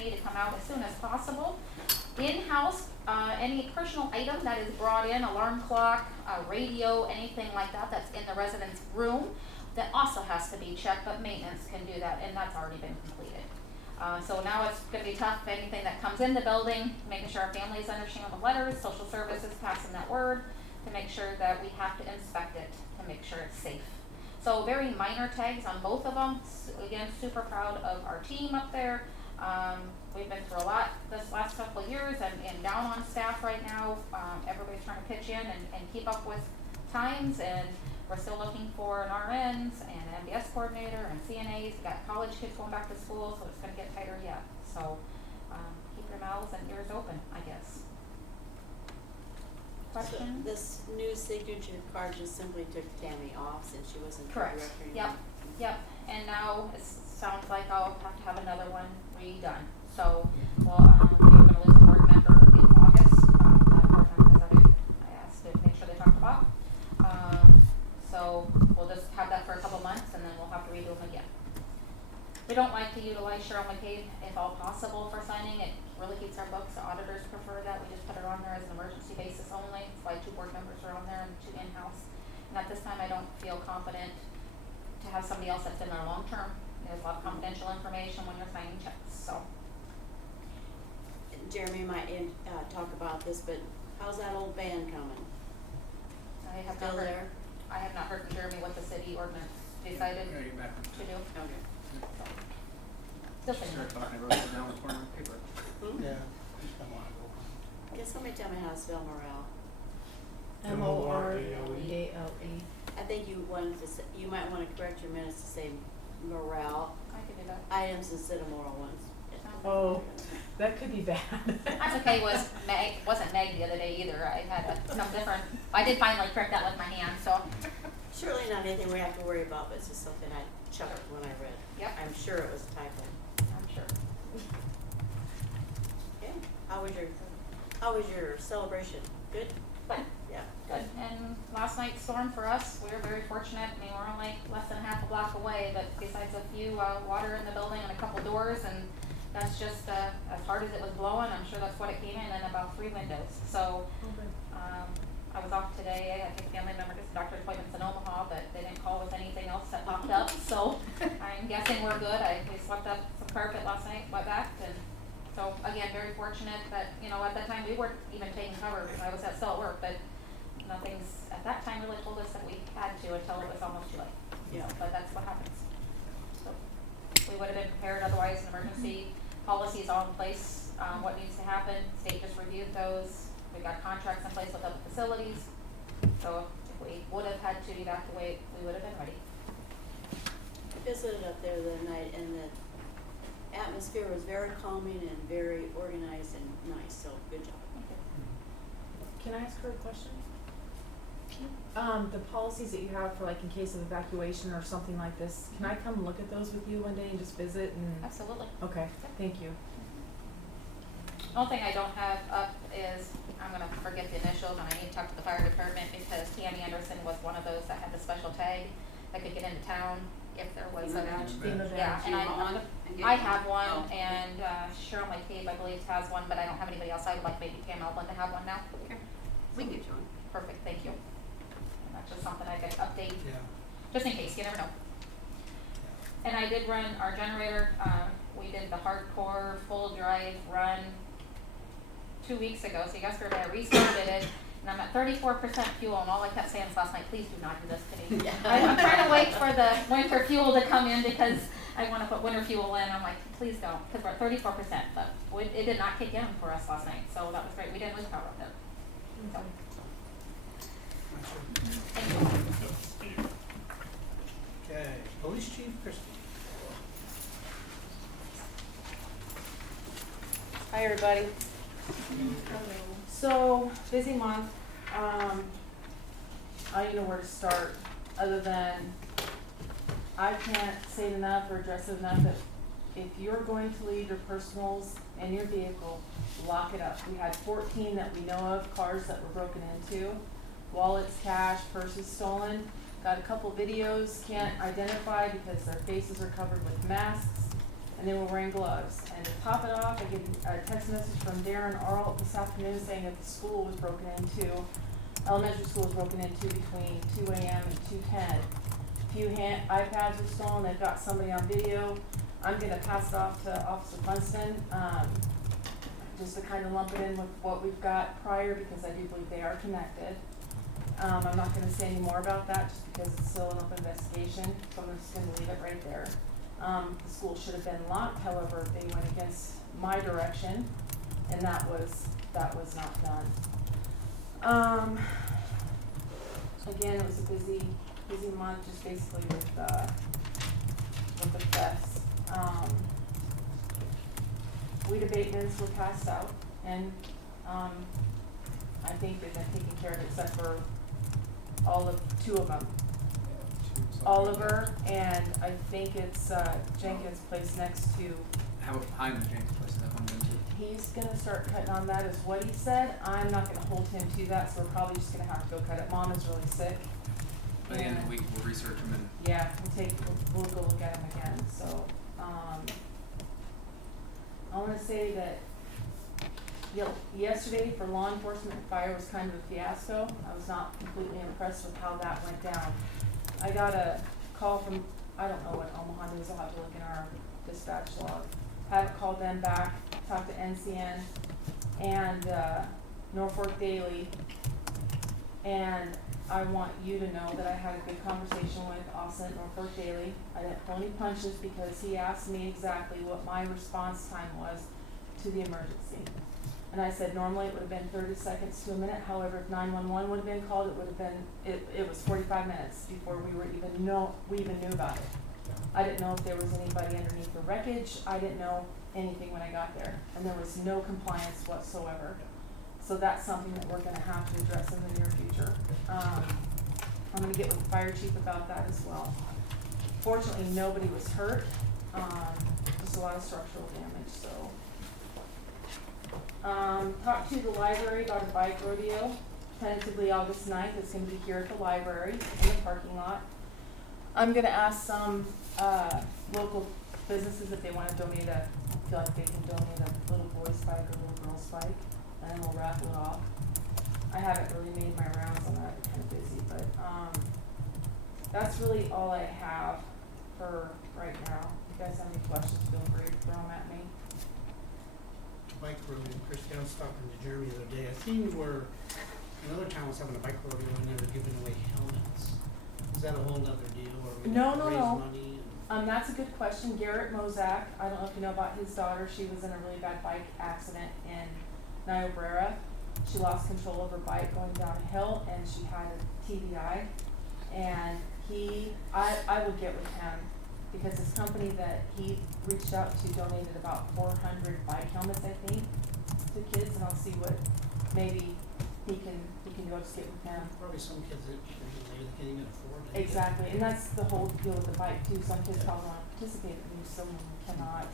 me to come out as soon as possible. In-house, any personal item that is brought in, alarm clock, radio, anything like that that's in the resident's room, that also has to be checked, but maintenance can do that, and that's already been completed. So now it's gonna be tough, anything that comes in the building, making sure our families understand the letters, social services passing that word, to make sure that we have to inspect it, to make sure it's safe. So very minor tags on both of them. Again, super proud of our team up there. We've been through a lot this last couple of years and down on staff right now. Everybody's trying to pitch in and keep up with times, and we're still looking for an RNs and an MBS coordinator and CNAs. We've got college kids going back to school, so it's going to get tighter yet. So keep your mouths and ears open, I guess. Question? So this new signature card just simply took Tammy off since she wasn't Correct. director Yep. anymore? Yep. And now it sounds like I'll have to have another one redone. So we are going to lose a board member in August. That board member that I asked to make sure they talked about. So we'll just have that for a couple months, and then we'll have to redo them again. We don't like to utilize Cheryl McCabe if all possible for signing. It really keeps our books. The auditors prefer that. We just put her on there as an emergency basis only. That's why 2 board members are on there and 2 in-house. And at this time, I don't feel confident to have somebody else that's been there long term. There's a lot of confidential information when you're signing checks. So Jeremy might talk about this, but how's that old van coming? I have Still not heard. there? I have not heard from Jeremy what the city ordinance decided to do. Okay. So, still thinking. Start talking about it down the corner of the paper. Yeah. Can somebody tell me how to spell morale? MORALE. I think you might want to correct your minutes to say morale I can do that. items instead of moral ones. Oh, that could be bad. That's okay. Wasn't Meg the other day either. I had some different. I did finally correct that with my hand. So Surely not anything we have to worry about, but it's just something I chuckled when I read. Yep. I'm sure it was a typo. I'm sure. Okay. How was your celebration? Good? Fun. Yeah. Good. And last night's storm for us, we were very fortunate. I mean, we're only less than half a block away, but besides a few water in the building and a couple doors, and that's just as hard as it was blowing. I'm sure that's what it came in, and about 3 windows. So I was off today. I think a family member just doctor's appointments in Omaha, but they didn't call with anything else that popped up. So I'm guessing we're good. We swept up some carpet last night, went back, and so again, very fortunate that, at that time we weren't even taking cover because I was still at work, but nothing's at that time really told us that we had to until it was almost too late. Yeah. But that's what happens. So we would have been prepared otherwise. An emergency policy is all in place. What needs to happen, state just reviewed those. We've got contracts in place with other facilities. So if we would have had to evacuate, we would have been ready. I visited up there the other night, and the atmosphere was very calming and very organized and nice. So good job. Can I ask her a question? The policies that you have for in case of evacuation or something like this, can I come look at those with you one day and just visit and? Absolutely. Okay, thank you. The only thing I don't have up is, I'm going to forget the initials, and I need to talk to the fire department because Tammy Anderson was one of those that had the special tag that could get into town if there was a FEMA Yeah, badge. and I have one, and Cheryl McCabe, I believe, has one, but I don't have anybody else. I would like maybe Pam Outland to have one now. Okay. We can get you one. Perfect, thank you. And that's just something I could update, Yeah. just in case, you never know. And I did run our generator. We did the hardcore full drive run 2 weeks ago. So yesterday I restarted it, and I'm at 34% fuel. And all I kept saying was last night, please do not do this to me. I'm trying to wait for the winter fuel to come in because I want to put winter fuel in. I'm like, please don't, because we're at 34%. But it did not kick in for us last night, so that was great. We didn't lose power up there. So, thank you. Okay, Police Chief Christie. Hi, everybody. So, busy month. I don't know where to start other than I can't say it enough or address it enough that if you're going to leave your personals in your vehicle, lock it up. We had 14 that we know of, cars that were broken into, wallets, cash, purses stolen. Got a couple videos, can't identify because their faces are covered with masks. and they were wearing gloves. And to top it off, I get a text message from Darren Arlt this afternoon saying that the school was broken into, elementary school was broken into between 2 AM and 2:10. A few iPads were stolen, they've got somebody on video. I'm gonna pass it off to Officer Funston, just to kind of lump it in with what we've got prior, because I do believe they are connected. I'm not gonna say any more about that, just because it's still an open investigation, so I'm just gonna leave it right there. The school should have been locked, however, they went against my direction, and that was not done. Again, it was a busy month, just basically with the thefts. Weed abatements were passed out, and, I think they've been taken care of except for two of them. Oliver, and I think it's, Jenkins' place next to, How about behind the James place that one then too? he's gonna start cutting on that is what he said. I'm not gonna hold him to that, so we're probably just gonna have to go cut it. Mom is really sick. By the end of and- the week, we'll research them and Yeah, we'll go look at them again, so, I wanna say that, yesterday for law enforcement and fire was kind of a fiasco. I was not completely impressed with how that went down. I got a call from, I don't know what Omaha News, I'll have to look in our dispatch log. Haven't called them back, talked to NCN and, Norfolk Daily. And I want you to know that I had a good conversation with Austin at Norfolk Daily. I didn't pull any punches because he asked me exactly what my response time was to the emergency. And I said normally it would have been 30 seconds to a minute, however, if 911 would have been called, it would have been, it was 45 minutes before we even knew about it. I didn't know if there was anybody underneath the wreckage, I didn't know anything when I got there, and there was no compliance whatsoever. So that's something that we're gonna have to address in the near future. I'm gonna get with the fire chief about that as well. Fortunately, nobody was hurt, just a lot of structural damage, so. Talked to the library about a bike rodeo, tentatively August 9th, it's gonna be here at the library, in the parking lot. I'm gonna ask some, local businesses if they wanna donate feel like they can donate a little boy's bike or a little girl's bike, and then we'll raffle it off. I haven't really made my rounds on that, I've been kinda busy, but, that's really all I have for right now. If you guys have any questions, feel free to throw them at me. Bike rodeo, Christie, I was talking to Jeremy the other day, I seen where another town was having a bike rodeo and they were giving away helmets. Is that a whole nother deal, or we No, raise no, no. money? That's a good question. Garrett Mozak, I don't know if you know about his daughter, she was in a really bad bike accident in Niobrara. She lost control of her bike going down a hill and she had a TBI. And I would get with him because this company that he reached out to donated about 400 bike helmets, I think, to kids, and I'll see what maybe he can go just get with him. Probably some kids that maybe they can't even afford it. Exactly, and that's the whole deal with the bike too, some kids probably wanna participate, and some of them cannot,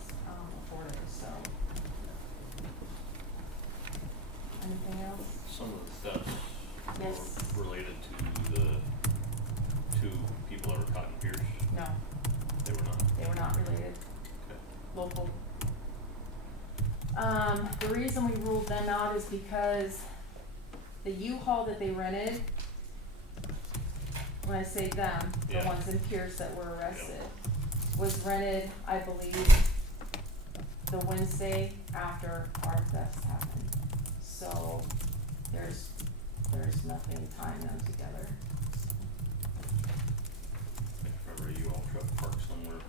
afford it, so. Anything else? Some of the thefts Yes. were related to the two people that were caught in Pierce. No, They were not. they were not related, Okay. local. The reason we ruled them out is because the U-Haul that they rented, when I say them, the Yeah. ones in Pierce that were arrested, was rented, I believe, the Wednesday after our thefts happened. So there's nothing tying them together. I remember you all truck parked somewhere,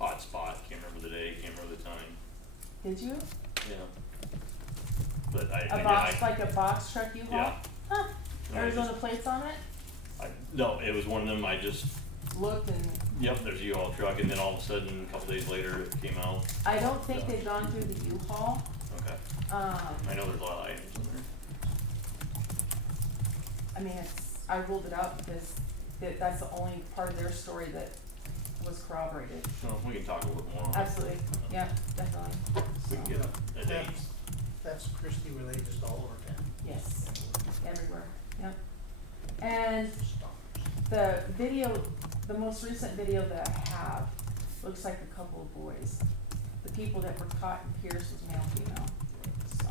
odd spot, can't remember the day, can't remember the time. Did you? Yeah. But Like a box truck U-Haul? Yeah. Huh, No, I Arizona just- plates on it? No, it was one of them, I just, Looked and, yep, there's a U-Haul truck, and then all of a sudden, a couple days later, it came out. I don't think they've gone through the U-Haul, Okay. I know there's a lot of items in there. I mean, I ruled it out because that's the only part of their story that was corroborated. No, we can talk a little bit more on it. Absolutely, yeah, definitely. We can get a date. That's Christie related just all over town. Yes, everywhere, yep. And the video, the most recent video that I have looks like a couple of boys. The people that were caught in Pierce was male, female, so.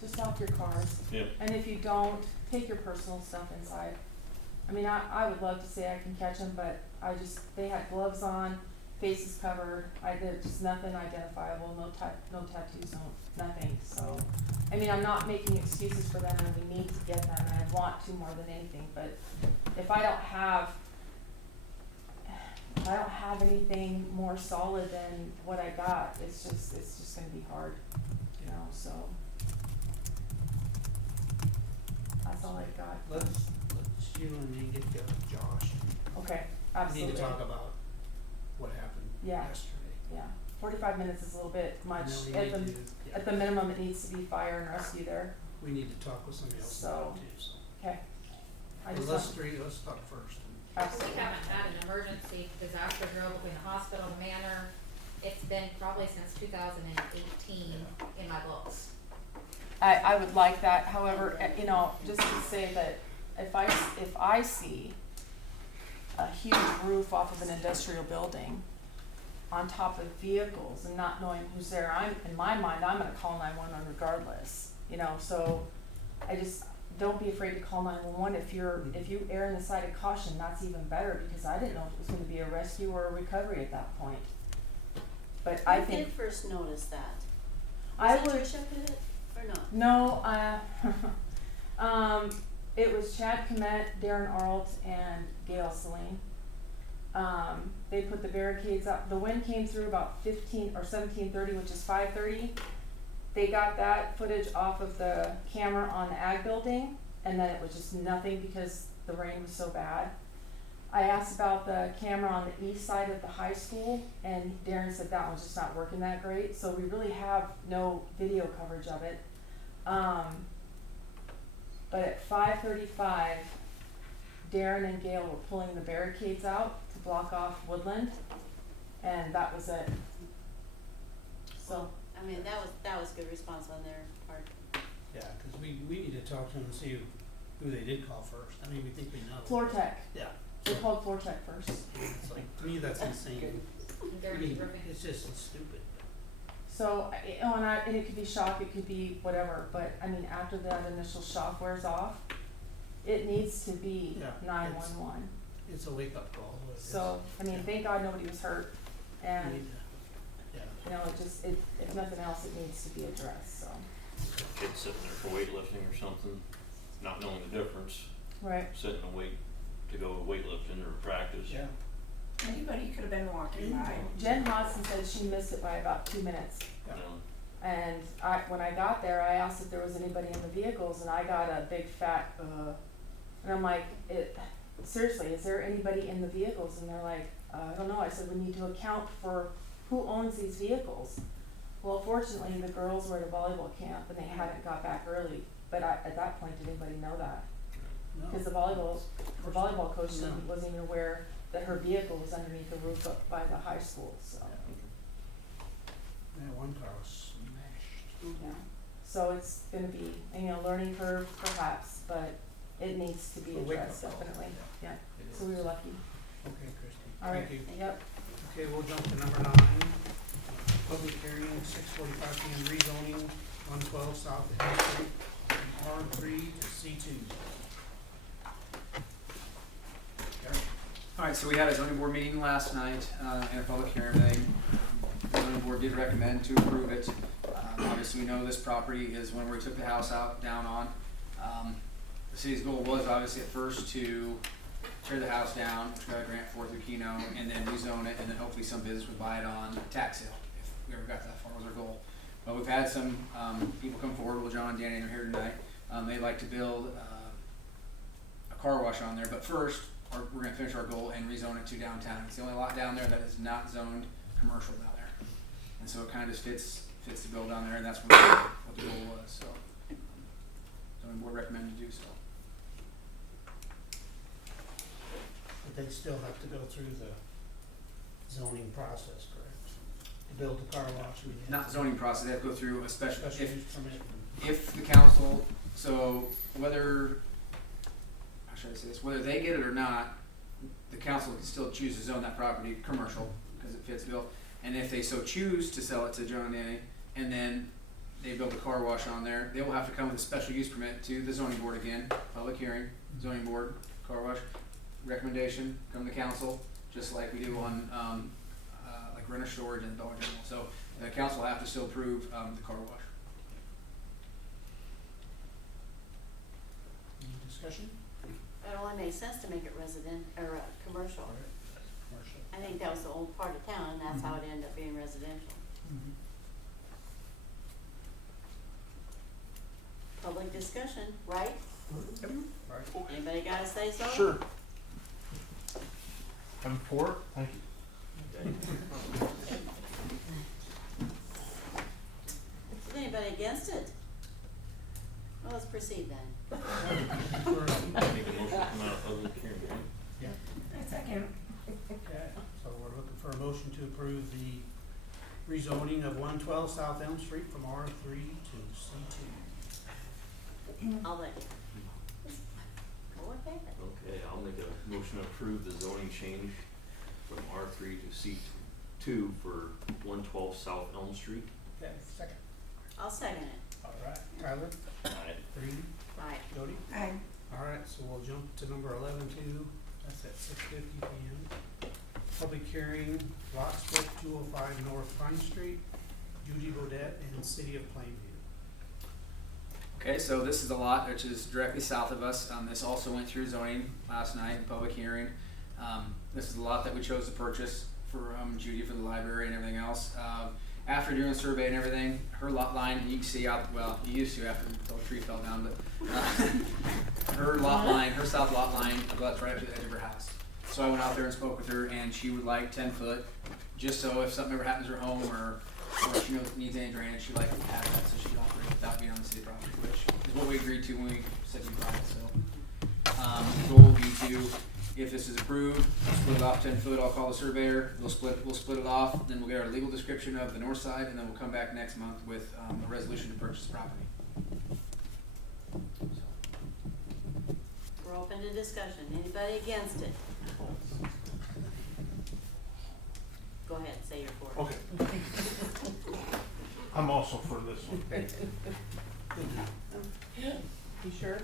Just lock your cars. Yeah. And if you don't, take your personal stuff inside. I mean, I would love to say I can catch them, but they had gloves on, faces covered, there's just nothing identifiable, no tattoos, nothing, so. I mean, I'm not making excuses for them, and we need to get them, and I want to more than anything, but if I don't have anything more solid than what I got, it's just gonna be hard, you know, so. That's all I got. Let's you and me get together with Josh. Okay, We absolutely. need to talk about what happened Yeah. yesterday. Yeah, 45 minutes is a little bit much. And then we need to, yeah, At the minimum, it needs to be fire and rescue there, we need to talk with somebody else So, about it too, so. okay. I Well, just let's talk first. We absolutely. haven't had an emergency disaster drill between the hospital and the manor. It's been probably since 2018 in my books. I would like that, however, you know, just to say that if I see a huge roof off of an industrial building on top of vehicles and not knowing who's there, in my mind, I'm gonna call 911 regardless, you know, so don't be afraid to call 911. If you err on the side of caution, that's even better, because I didn't know if it was gonna be a rescue or a recovery at that point. But I When think did first notice that? I Was it would. Tricia did it or not? No, it was Chad Komet, Darren Arlt, and Gail Celine. They put the barricades up. The wind came through about 17:30, which is 5:30. They got that footage off of the camera on the ag building, and then it was just nothing because the rain was so bad. I asked about the camera on the east side of the high school, and Darren said that one's just not working that great, so we really have no video coverage of it. But at 5:35, Darren and Gail were pulling the barricades out to block off Woodland, and that was it. So, I mean, that was good response on their part. Yeah, cause we need to talk to them and see who they did call first. I mean, we think we know. Floor Tech, Yeah. they called Floor Tech first. It's like, to me, that's insane. I Dirty mean, roofing. it's stupid. So, and it could be shock, it could be whatever, but I mean, after that initial shock wears off, it needs to be Yeah, 911. It's a wake up call. What it is. So, I mean, thank God nobody was hurt, We and, need to- yeah. you know, if nothing else, it needs to be addressed, so. Kid sitting there for weightlifting or something, not knowing the difference, Right. sitting to wait to go weightlifting or practice. Yeah. Anybody could have been walking by. Jen Hodson said she missed it by about 2 minutes. You know, And when I got there, I asked if there was anybody in the vehicles, and I got a big fat, and I'm like, seriously, is there anybody in the vehicles? And they're like, I don't know. I said, we need to account for who owns these vehicles. Well, fortunately, the girls were at a volleyball camp, and they hadn't got back early. But at that point, did anybody know that? No. Because the volleyball coach No. wasn't even aware that her vehicle was underneath the roof up by the high school, so. Yeah, one car was smashed. Yeah, so it's gonna be, learning curve perhaps, but it needs to be A wake-up addressed, call. definitely, yeah, It so is. we were lucky. Okay, Christie. Alright, Thank you. yep, Okay, we'll jump to number 9. Public hearing, 6:45 PM, rezoning 112 South Hill Street from R3 to C2. Alright, so we had a zoning board meeting last night, and a public hearing. The zoning board did recommend to approve it. Obviously, we know this property is one where we took the house out, down on. The city's goal was obviously at first to tear the house down, which we got a grant for through Keno, and then rezone it, and then hopefully some business would buy it on tax sale, if we ever got that far was our goal. But we've had some, people come forward, well, John and Danny are here tonight. They'd like to build, a car wash on there, but first, we're gonna finish our goal and rezone it to downtown. It's the only lot down there that is not zoned commercial down there. And so it kinda just fits the bill down there, and that's what the goal was, so. Zoning board recommended to do so. But they still have to go through the zoning process, correct? To build the car wash. we have Not to- zoning process, they have to go through a special, Special use permit. if the council, so whether, how should I say this, whether they get it or not, the council can still choose to zone that property commercial, because it fits bill. And if they so choose to sell it to John A, and then they build a car wash on there, they will have to come with a special use permit to the zoning board again, public hearing, zoning board, car wash, recommendation, come to council, just like we do on, like renter storage and Dollar General. So the council will have to still approve, the car wash. Any discussion? It only makes sense to make it resident, or, commercial. Commercial. I think that was the old part of town, and that's how it ended up being residential. Public discussion, right? Right. Anybody gotta say so? Sure. I'm for it, thank you. Is anybody against it? Well, let's proceed then. Make a motion to come out of public hearing, right? I second. Okay, so we're looking for a motion to approve the rezoning of 112 South Elm Street from R3 to C2. I'll let you. Go ahead. Okay, I'll make a motion to approve the zoning change from R3 to C2 for 112 South Elm Street. Okay, second. I'll second it. All right, Tyler, Aye. Green, Aye. Jody. Aye. All right, so we'll jump to number 11 too. That's at 6:50 p.m. Public hearing, lot split 205 North Pine Street, Judy Bodette and City of Plainview. Okay, so this is a lot which is directly south of us. This also went through zoning last night in public hearing. This is a lot that we chose to purchase for Judy for the library and everything else. After doing a survey and everything, her lot line, you can see out, well, you used to after until the tree fell down, but her lot line, her south lot line, that's right up to the edge of her house. So I went out there and spoke with her, and she would like 10 foot, just so if something ever happens to her home or she needs any drainage, she'd like to have that so she can operate without being on the city property, which is what we agreed to when we said we bought it. So the goal will be to, if this is approved, split it off 10 foot. I'll call the surveyor. We'll split it off. Then we'll get our legal description of the north side, and then we'll come back next month with a resolution to purchase the property. So. We're open to discussion. Anybody against it? Go ahead, say your four. Okay. I'm also for this one. You sure?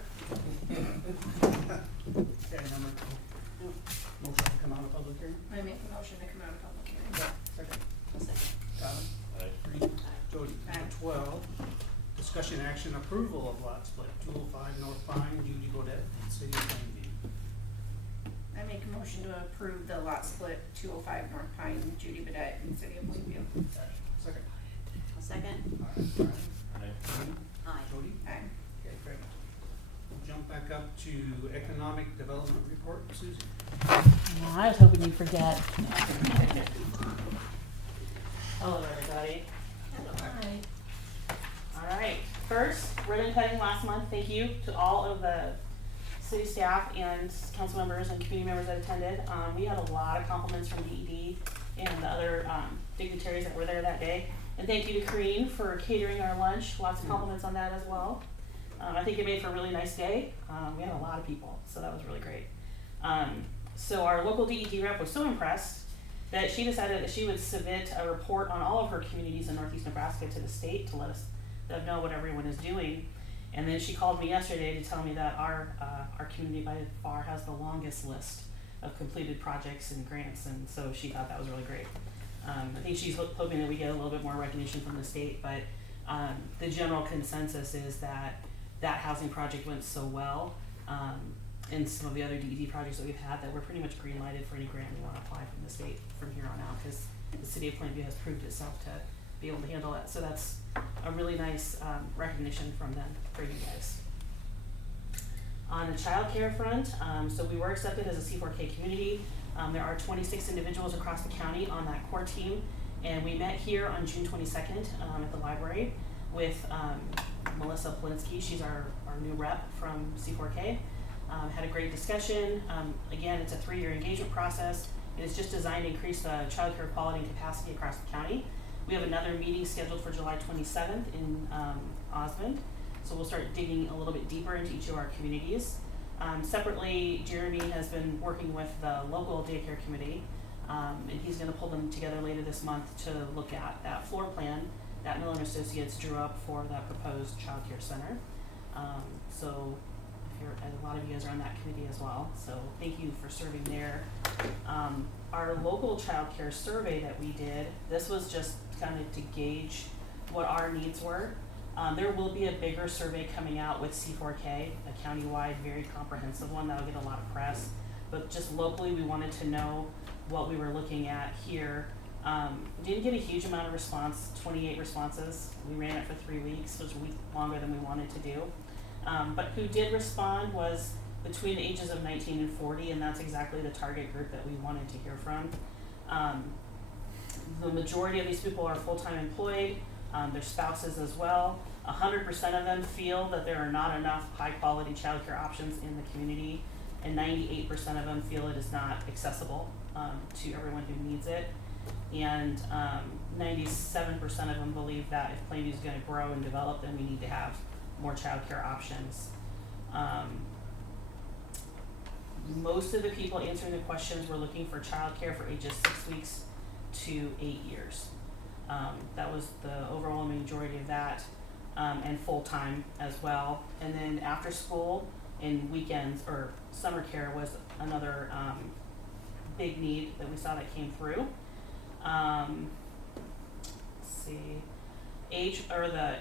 Okay, number 2. Motion to come out of public hearing. I make a motion to come out of public hearing. Second. I'll second. Tyler, Aye. Green, Aye. Jody. Aye. Number 12, discussion action approval of lot split 205 North Pine, Judy Bodette and City of Plainview. I make a motion to approve the lot split 205 North Pine, Judy Bedette, in City of Plainview. Okay, second. I'll second. All right, Tyler, Aye. Green, Aye. Jody. Aye. Okay, great. We'll jump back up to economic development report, Susie. I was hoping you'd forget. Hello, everybody. Hello. All right, first, ribbon cutting last month. Thank you to all of the city staff and council members and community members that attended. We had a lot of compliments from DED and the other dignitaries that were there that day. And thank you to Kareen for catering our lunch. Lots of compliments on that as well. I think it made for a really nice day. We had a lot of people, so that was really great. So our local DED rep was so impressed that she decided that she would submit a report on all of her communities in Northeast Nebraska to the state to let us know what everyone is doing. And then she called me yesterday to tell me that our community by far has the longest list of completed projects and grants, and so she thought that was really great. I think she's hoping that we get a little bit more recognition from the state, but the general consensus is that housing project went so well, and some of the other DED projects that we've had, that we're pretty much green lighted for any grant we want to apply from the state from here on out, because the city of Plainview has proved itself to be able to handle it. So that's a really nice recognition from them for you guys. On the child care front, so we were accepted as a C4K community. There are 26 individuals across the county on that core team, and we met here on June 22nd at the library with Melissa Polinsky. She's our new rep from C4K. Had a great discussion. Again, it's a 3-year engagement process. It is just designed to increase the child care quality and capacity across the county. We have another meeting scheduled for July 27th in Osmond. So we'll start digging a little bit deeper into each of our communities. Separately, Jeremy has been working with the local daycare committee, and he's gonna pull them together later this month to look at that floor plan that Miller and Associates drew up for that proposed childcare center. So if you're, and a lot of you guys are on that committee as well, so thank you for serving there. Our local childcare survey that we did, this was just kind of to gauge what our needs were. There will be a bigger survey coming out with C4K, a countywide, very comprehensive one that'll get a lot of press. But just locally, we wanted to know what we were looking at here. We didn't get a huge amount of response, 28 responses. We ran it for 3 weeks, which was a week longer than we wanted to do. But who did respond was between the ages of 19 and 40, and that's exactly the target group that we wanted to hear from. The majority of these people are full-time employed, their spouses as well. 100% of them feel that there are not enough high-quality childcare options in the community, and 98% of them feel it is not accessible to everyone who needs it. And 97% of them believe that if Plainview is going to grow and develop, then we need to have more childcare options. Most of the people answering the questions were looking for childcare for ages 6 weeks to 8 years. That was the overwhelming majority of that, and full-time as well. And then after school and weekends or summer care was another big need that we saw that came through. Let's see, age or the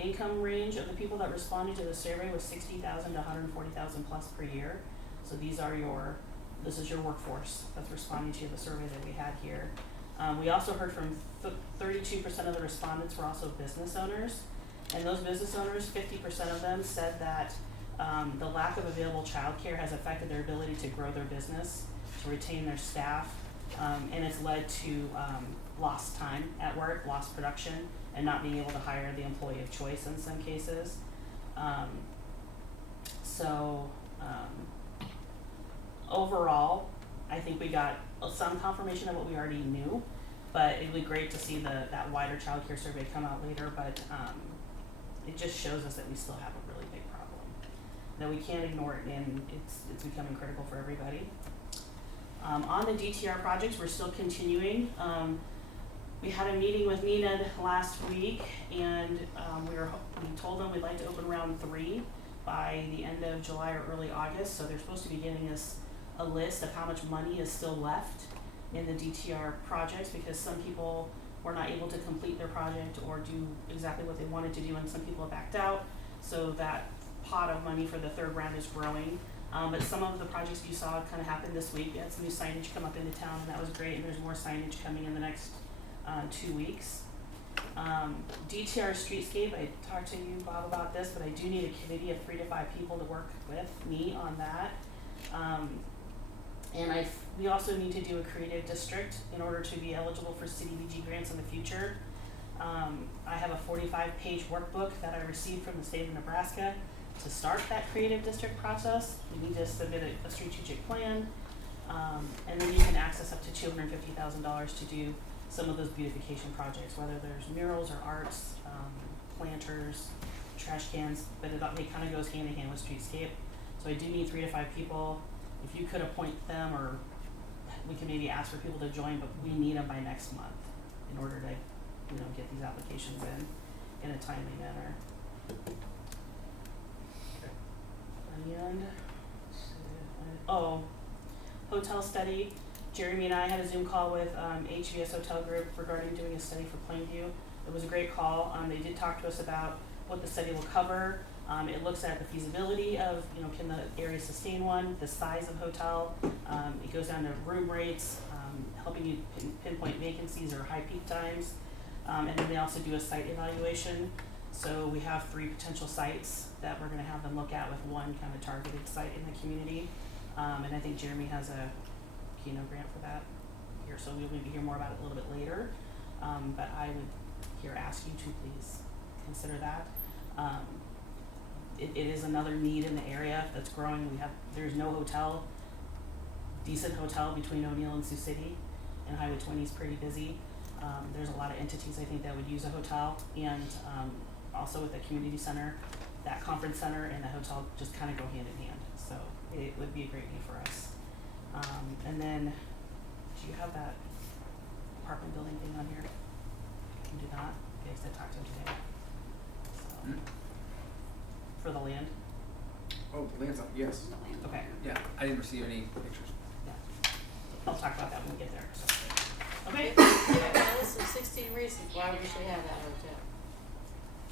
income range of the people that responded to the survey was 60,000 to 140,000 plus per year. So this is your workforce that's responding to the survey that we had here. We also heard from 32% of the respondents were also business owners, and those business owners, 50% of them said that the lack of available childcare has affected their ability to grow their business, to retain their staff, and it's led to lost time at work, lost production, and not being able to hire the employee of choice in some cases. Overall, I think we got some confirmation of what we already knew, but it'd be great to see that wider childcare survey come out later, but it just shows us that we still have a really big problem, that we can't ignore it, and it's becoming critical for everybody. On the DTR projects, we're still continuing. We had a meeting with MENAD last week, and we told them we'd like to open round 3 by the end of July or early August, so they're supposed to be giving us a list of how much money is still left in the DTR projects, because some people were not able to complete their project or do exactly what they wanted to do, and some people have backed out, so that pot of money for the 3rd round is growing. But some of the projects you saw kind of happened this week. We had some new signage come up into town, and that was great, and there's more signage coming in the next 2 weeks. DTR Streetscape, I talked to you, Bob, about this, but I do need a committee of 3 to 5 people to work with me on that. And we also need to do a creative district in order to be eligible for CDBG grants in the future. I have a 45-page workbook that I received from the state of Nebraska to start that creative district process. We need to submit a strategic plan, and then you can access up to $250,000 to do some of those beautification projects, whether there's murals or arts, planters, trash cans, but it kind of goes hand in hand with Streetscape. So I do need 3 to 5 people. If you could appoint them, or we can maybe ask for people to join, but we need them by next month in order to, get these applications in a timely manner. And hotel study. Jeremy and I had a Zoom call with HVS Hotel Group regarding doing a study for Plainview. It was a great call. They did talk to us about what the study will cover. It looks at the feasibility of, can the area sustain one, the size of hotel. It goes down to room rates, helping you pinpoint vacancies or high peak times. And then they also do a site evaluation. So we have 3 potential sites that we're going to have them look at, with 1 kind of targeted site in the community. And I think Jeremy has a Keno grant for that here, so we'll maybe hear more about it a little bit later. But I would here ask you to please consider that. It is another need in the area that's growing. There's no decent hotel between O'Neill and Sioux City, and Highway 20 is pretty busy. There's a lot of entities I think that would use a hotel, and also with the community center, that conference center and the hotel just kind of go hand in hand, so it would be a great need for us. And then, do you have that apartment building thing on here? You do not? Okay, 'cause I talked to him today. So, Hmm? for the land? Oh, Lance, yes. Okay, Yeah, I didn't receive any pictures. yeah. I'll talk about that when we get there, so. Okay, Give me a list of 16 reasons why we should have that hotel.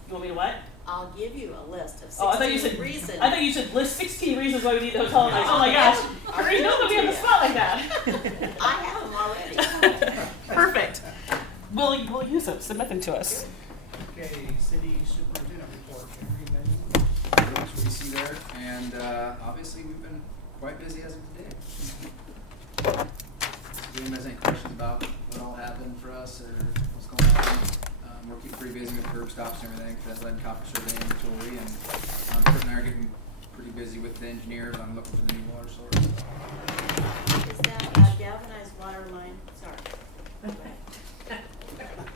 you want me to what? I'll give you a list of 16 Oh, I thought you said, reasons. I thought you said list 16 reasons why we need the hotel. I'm like, oh my gosh, I'll Corinne, give don't put me it on the to spot like that. I have them already. Perfect. We'll use them, submit them to us. Okay, city superintendent report, everybody. That's what you see there, and obviously we've been quite busy as of today. If anyone has any questions about what all happened for us or what's going on, we're keeping pretty busy with curb stops and everything, that's lead and copper survey inventory, and Kurt and I are getting pretty busy with the engineers on looking for the new water source. Is that galvanized water line? Sorry.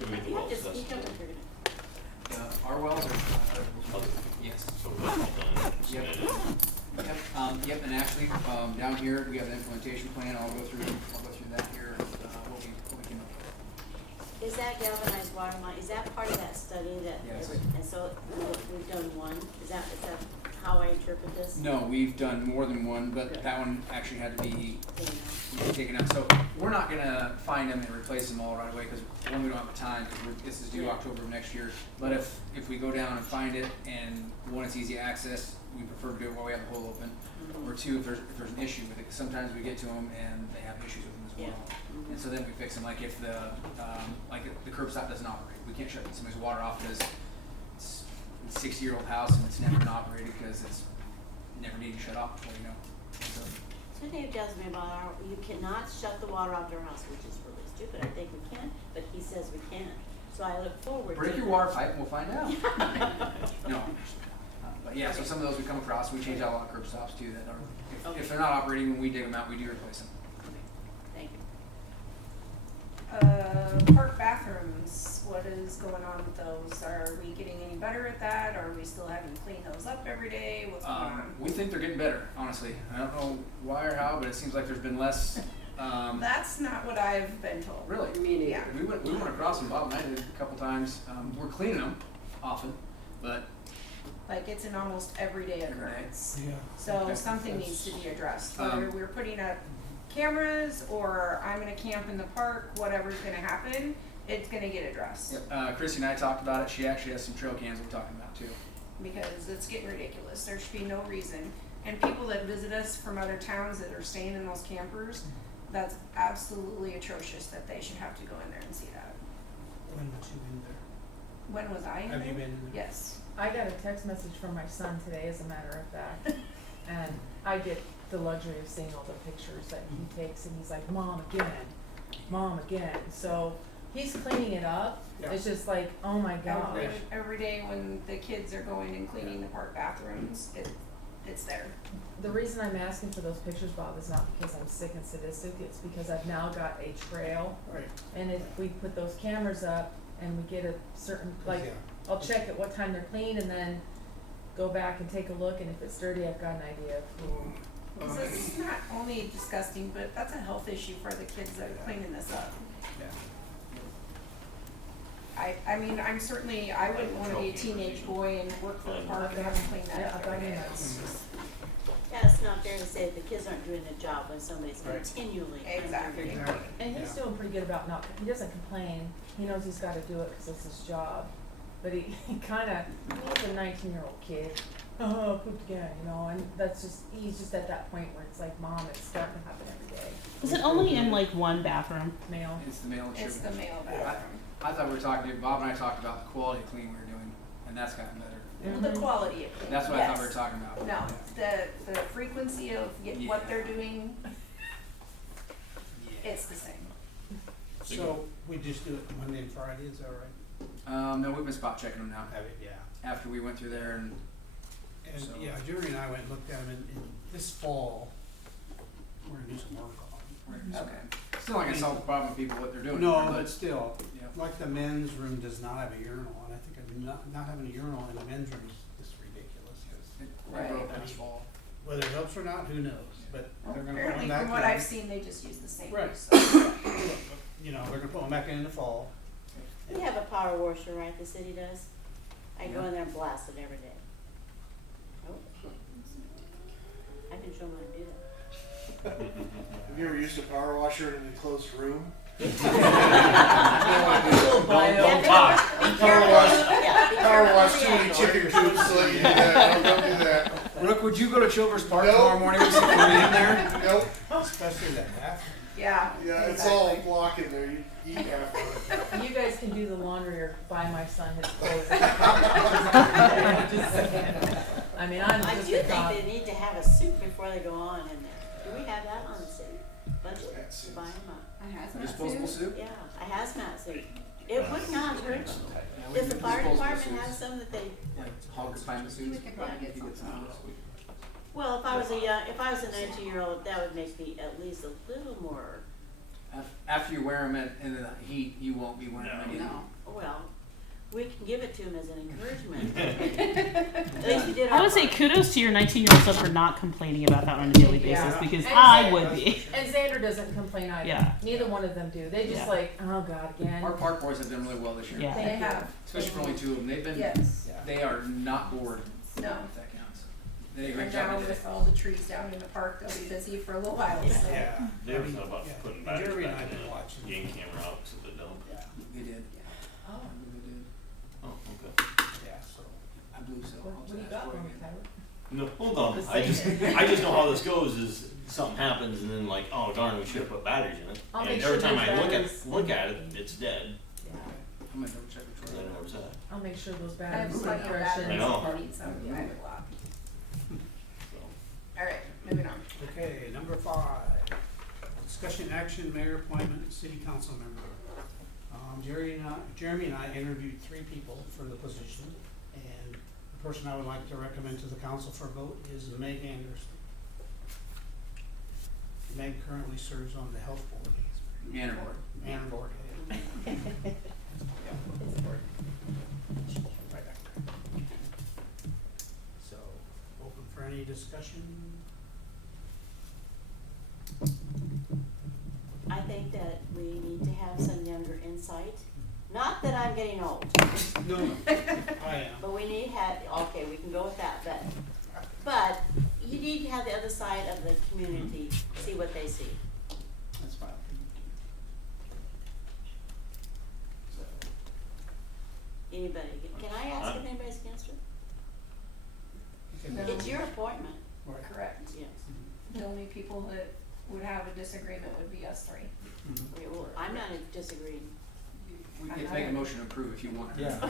Do we do You all have to this? speak up if you're gonna. Our wells are, yes. So that's all done, Yep. submitted. Yep, and actually, down here, we have an implementation plan, I'll go through that here, what we came up with. Is that galvanized water line, is that part of that study that? Yes. And so we've done one, is that how I interpret this? No, we've done more than one, but Good. that one actually had to be Thing, taken out. So we're not gonna find them and replace them all right away, because one, we don't have the time, because this is due Yeah. October of next year. But if we go down and find it, and one, it's easy access, we prefer to do it while we have the hole open. Mhm. Or two, if there's an issue with it, 'cause sometimes we get to them and they have issues with them as well. Yeah. Mhm. And so then we fix them, like if the curb stop doesn't operate, we can't shut somebody's water off because it's a 60-year-old house and it's never been operated because it's never needed to shut off before, you know. So, Something he tells me about you cannot shut the water off to our house, which is really stupid. I think we can, but he says we can. So I look forward to. break your water pipe and we'll find out. No, but yeah, so some of those we come across, we change out a lot of curb stops too that are, if they're not operating when we dig them out, we do replace them. Thank you. Park bathrooms, what is going on with those? Are we getting any better at that? Are we still having to clean those up every day? What's going on? We think they're getting better, honestly. I don't know why or how, but it seems like there's been less, That's not what I've been told. really. Yeah. We went across them, Bob and I did a couple times. We're cleaning them often, but Like it's an almost everyday Every day. occurrence. Yeah. So Okay. something needs to be addressed, Um, whether we're putting up cameras or I'm gonna camp in the park, whatever's gonna happen, it's gonna get addressed. Chrissy and I talked about it. She actually has some trail cams we're talking about too. Because it's getting ridiculous. There should be no reason. And people that visit us from other towns that are staying in those campers, that's absolutely atrocious that they should have to go in there and see that. When was you in there? When was I in there? Have you been in there? Yes. I got a text message from my son today, as a matter of fact, and I get the luxury of seeing all the pictures that he takes, and he's like, Mom, again. So he's cleaning it up. Yeah. It's just like, oh my gosh. Every day when the kids are going and cleaning the park bathrooms, it's there. The reason I'm asking for those pictures, Bob, is not because I'm sick and sadistic. It's because I've now got a trail, Right. and if we put those cameras up and we get a certain, like, Yeah. I'll check at what time they're clean and then go back and take a look, and if it's dirty, I've got an idea of who. So this is not only disgusting, but that's a health issue for the kids that are cleaning this up. Yeah. I mean, I wouldn't wanna be a teenage boy and work for the park and have to clean that Yeah, up I've got every day. it. It's just- Yeah, it's not fair to say the kids aren't doing the job when somebody's Right. continually. Exactly. Exactly. And he's Yeah. doing pretty good about not, he doesn't complain, he knows he's gotta do it because it's his job. But he kinda, he's a 19-year-old kid, oh, pooped again, you know, and he's just at that point where it's like, Mom, it's starting to happen every day. Is it only in like one bathroom? Male. It's the male and It's the male bathroom. I thought we were talking, Bob and I talked about the quality of cleaning we were doing, and that's gotten better. The quality of cleaning, That's what I thought we were yes. talking about. No, the frequency of what they're doing, it's the same. So we just do it Monday and Friday, is that right? No, we've been spot checking them now. Have it, yeah. After we went through there and And, So- yeah, Jerry and I went and looked at them and this fall, we're gonna do some work on them. okay. Still not gonna solve the problem with people what they're doing. No, here, but still, yeah. like the men's room does not have a urinal, and I think not having a urinal in the men's room is ridiculous. Right. Right. Last fall. Whether it helps or not, who knows, but Well, they're gonna put apparently them back from what in. I've seen, they just use the same. Right. So. You know, they're gonna put them back in the fall. We have a power washer, right, the city does? I go Yeah. in there and blast it every day. Oh. I can show them how to do that. Have you ever used a power washer in an enclosed room? Yeah, Don't talk. be careful. Yeah, be Power careful wash of too the many animals. chicken coops, so you do that, don't do that. Brooke, would you go to Chilvers Park Nope. tomorrow morning with some food in there? Nope, Especially that bathroom. Yeah. yeah, it's all block in there, you eat after. You guys can do the laundry or buy my son his clothes. Just saying. I mean, I'm I just do a think cop. they need to have a suit before they go on in there. Do we have that on the city budget? Hazmat suits. Buy them up. Disposable soup? Yeah, a hazmat suit. It would not hurt. Yeah, we Does the do fire disposable department have suits. some that they, Like hog confinement suits? We could probably get You get some of those. well, if I was a 19-year-old, that would make me at least a little more, After you wear them in the heat, you won't be wearing them again. well, we can give it to them as an encouragement. At least we did our I would say part. kudos to your 19-year-old son for not complaining about that on a daily basis Yeah. because And I Xander- would be. And Xander doesn't complain either. Yeah. Neither one of them do. They just Yeah. like, oh God, again. Our park boys have done really well this year. Yeah. They have. Especially for only two of them. They've been, Yes. they are not bored. No. If that counts. They did a great And job now today. with all the trees down in the park, they'll be busy for a little while, so. Yeah. They I were mean, thought about yeah. putting And batteries Jeremy and I back have in been the watching. game camera out to the dump. Yeah, They did. Oh, I really did. Oh, okay. yeah, so. I believe so. what, I'll what do you ask got for for it me, again. Tyler? No, hold on. The I just, same. I just know how this goes. Is something happens and then like, oh darn, we should have put batteries in it. I'll and make every sure time those I batteries- look at it, it's dead. Yeah. I'm gonna double check which Cause I one. know where's that. I'll make sure those I have batteries plenty are of fresh batteries I know. if you need some, I have a lot. So. Alright, moving on. Okay, number 5, discussion action, mayor appointment, city council member. Jeremy and I interviewed 3 people for the position, and the person I would like to recommend to the council for vote is Meg Anderson. Meg currently serves on the health board. Manor board. Manor board. Yeah. It's important. Right back there. So, open for any discussion? I think that we need to have some younger insight. Not that I'm getting old, No, I am. but we need have, okay, we can go with that, but you need to have the other side of the community, see what they see. That's fine. So, anybody, can I ask if anybody's against her? Okay. No. It's your appointment, Right. Correct. yes. The only people that would have a disagreement would be us 3. Mhm. Okay, well, I'm not disagreeing. We get to make a motion to approve if you want her. Yeah.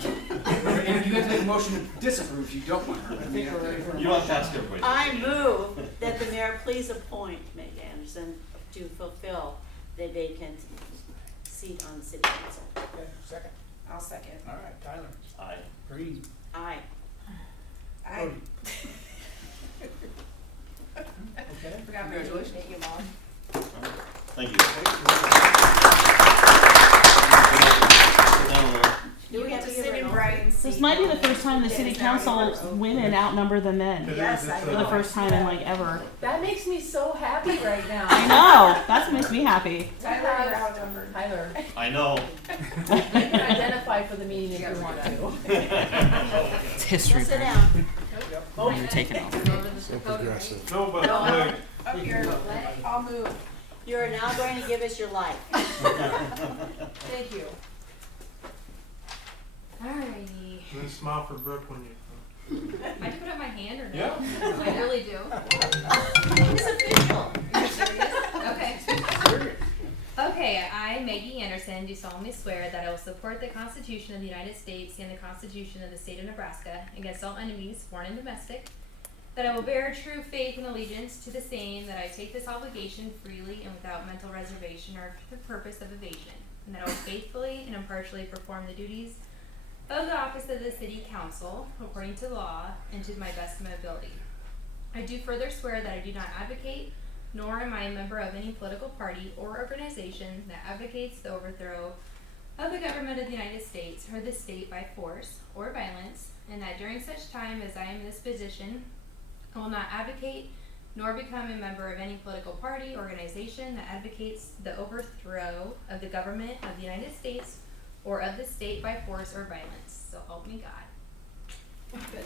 And you guys make a motion to disapprove if you don't want her. I think we're ready for a You don't have to motion. ask everybody. I move that the mayor please appoint Meg Anderson to fulfill the vacant seat on the city council. Okay, second. I'll second. All right, Tyler. Aye. Green. Aye. I Cody. Okay. forgot my name. Congratulations. Thank you, Mom. Thank you. Do we You have get to to give sit her in an Brian's seat. This might be the first time the Yeah, city it's now council yours. women outnumber the men. Yes, I For the know. first time in like ever. That makes me so happy right now. I know. That makes me happy. Tyler, you're outnumbered. Tyler, I know. you can identify for the meeting if you want to. It's history. Sit down. Oh, you're taking off. No, but No. like, Up here, I'll move. You are now going to give us your life. Thank you. Alrighty. then smile for Brooke when you. I can put up my hand or no? Yeah. I really do. It's official. Are you serious? Okay. Okay, I, Maggie Anderson, do solemnly swear that I will support the Constitution of the United States and the Constitution of the State of Nebraska against all enemies, foreign and domestic, that I will bear true faith and allegiance to the same, that I take this obligation freely and without mental reservation or for the purpose of evasion, and that I will faithfully and impartially perform the duties of the office of the City Council according to law and to my best of my ability. I do further swear that I do not advocate, nor am I a member of any political party or organization that advocates the overthrow of the government of the United States or this state by force or violence, and that during such time as I am in this position, I will not advocate nor become a member of any political party, organization that advocates the overthrow of the government of the United States or of the state by force or violence. So help me God.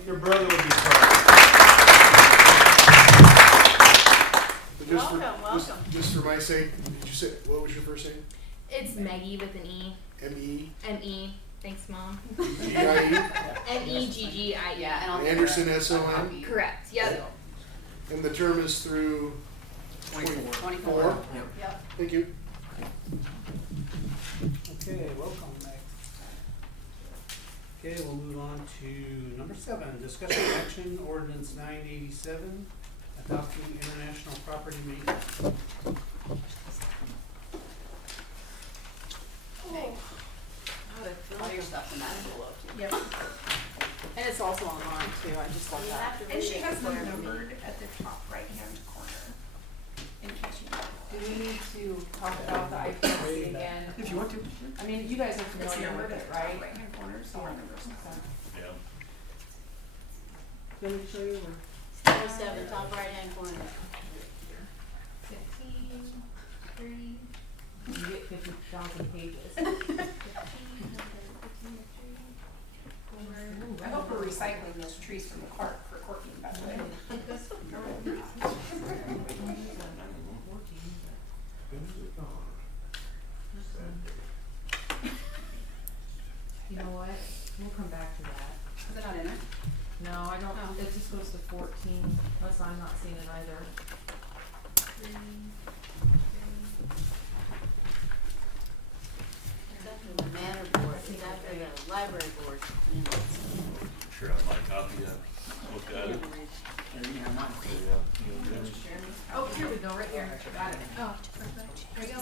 Your brother would be proud. But just for- Welcome. Just for my sake, did you say, what was your first name? It's Maggie with an E. M-E-G-I-E? M-E. Thanks, Mom. Yeah. M-E-G-G-I-E. Yeah, and I'll. Anderson, S-O-N? Correct. Yep. And the term is through 24. 24. Yep. Yep. Thank you. Okay, welcome, Meg. Okay, we'll move on to number 7, discussion action ordinance 987, adopting international property maintenance. All your stuff in that envelope. Yep. And it's also online too, I just love You that. have to And read she it has them before every numbered at the top right-hand corner, in case you want. Do we need to talk about the IPC again? If you want to. I mean, you guys are It's familiar numbered with at it, the top right? right-hand corner, so our numbers. Yeah. Do you want me to show you or? Number 7, top right-hand corner. 15, 30, You get 50,000 pages. 15, I hope we're recycling those trees from the park for Courtney, by the way. You know what, we'll come back to that. Is it not in there? No, I don't, Oh. it just goes to 14, unless I'm not seeing it either. Is that for the manor board? Is that for the library board minutes? Sure, I might copy that. Look at it. And you have mine. Oh, here we go, right here, got it. Oh, perfect. There you go.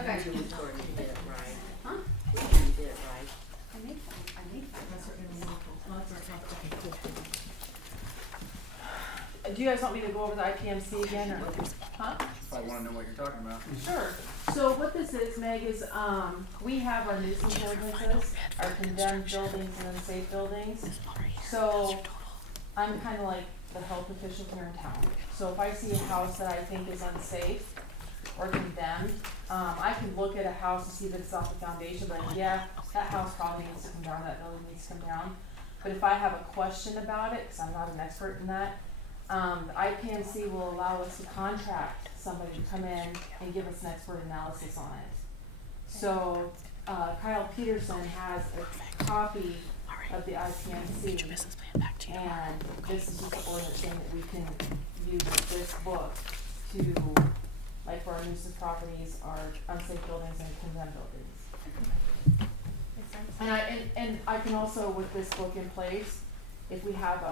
Okay. You did it right. Huh? You did it right. I made fun. That's our interlocal. Oh, that's our top. Okay, cool. Do you guys want me to go over the IPMC again or? Huh? If I wanna know what you're talking about. Sure. So what this is, Meg, is, we have our nuisance ordinances, our condemned buildings and unsafe buildings. So I'm kinda like the health official here in town. So if I see a house that I think is unsafe or condemned, I can look at a house to see that it's off the foundation, but yeah, that house probably needs to come down, that building needs to come down. But if I have a question about it, cause I'm not an expert in that, the IPMC will allow us to contract somebody to come in and give us an expert analysis on it. So, Kyle Peterson has a copy of the IPMC, and this is just the ordinance saying that we can use this book to, like for our nuisance properties, our unsafe buildings and condemned buildings. Makes sense. And I can also, with this book in place, if we have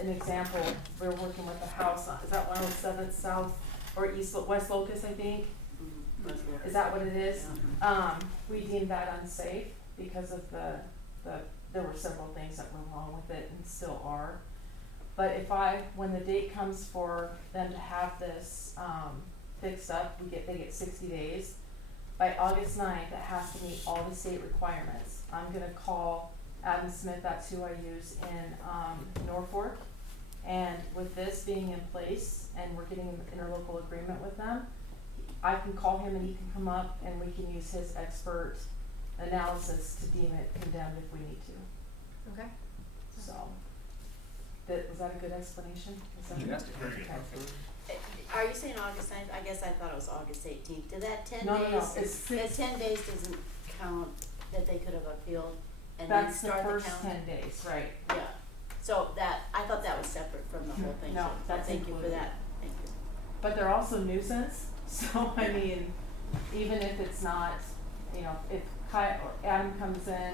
an example, we're working with a house, is that 107th South or West Locust, I think? Is that what it is? We deemed that unsafe because of there were several things that were wrong with it and still are. But when the date comes for them to have this, fixed up, they get 60 days. By August 9th, it has to meet all the state requirements. I'm gonna call Adam Smith, that's who I use in, Norfolk. And with this being in place and we're getting an interlocal agreement with them, I can call him and he can come up and we can use his expert analysis to deem it condemned if we need to. Okay. So, was that a good explanation? Is that- Fantastic. Very good. Okay. Are you saying August 9th? I guess I thought it was August 18th. Did that 10 No, days? no, it's That 10 days doesn't count that they could have appealed and then That's the start the first count? 10 days, right? Yeah. So I thought that was separate from the whole thing. No, so that's thank you for included. that. Thank you. But they're also nuisance, so I mean, even if it's not, if Kyle or Adam comes in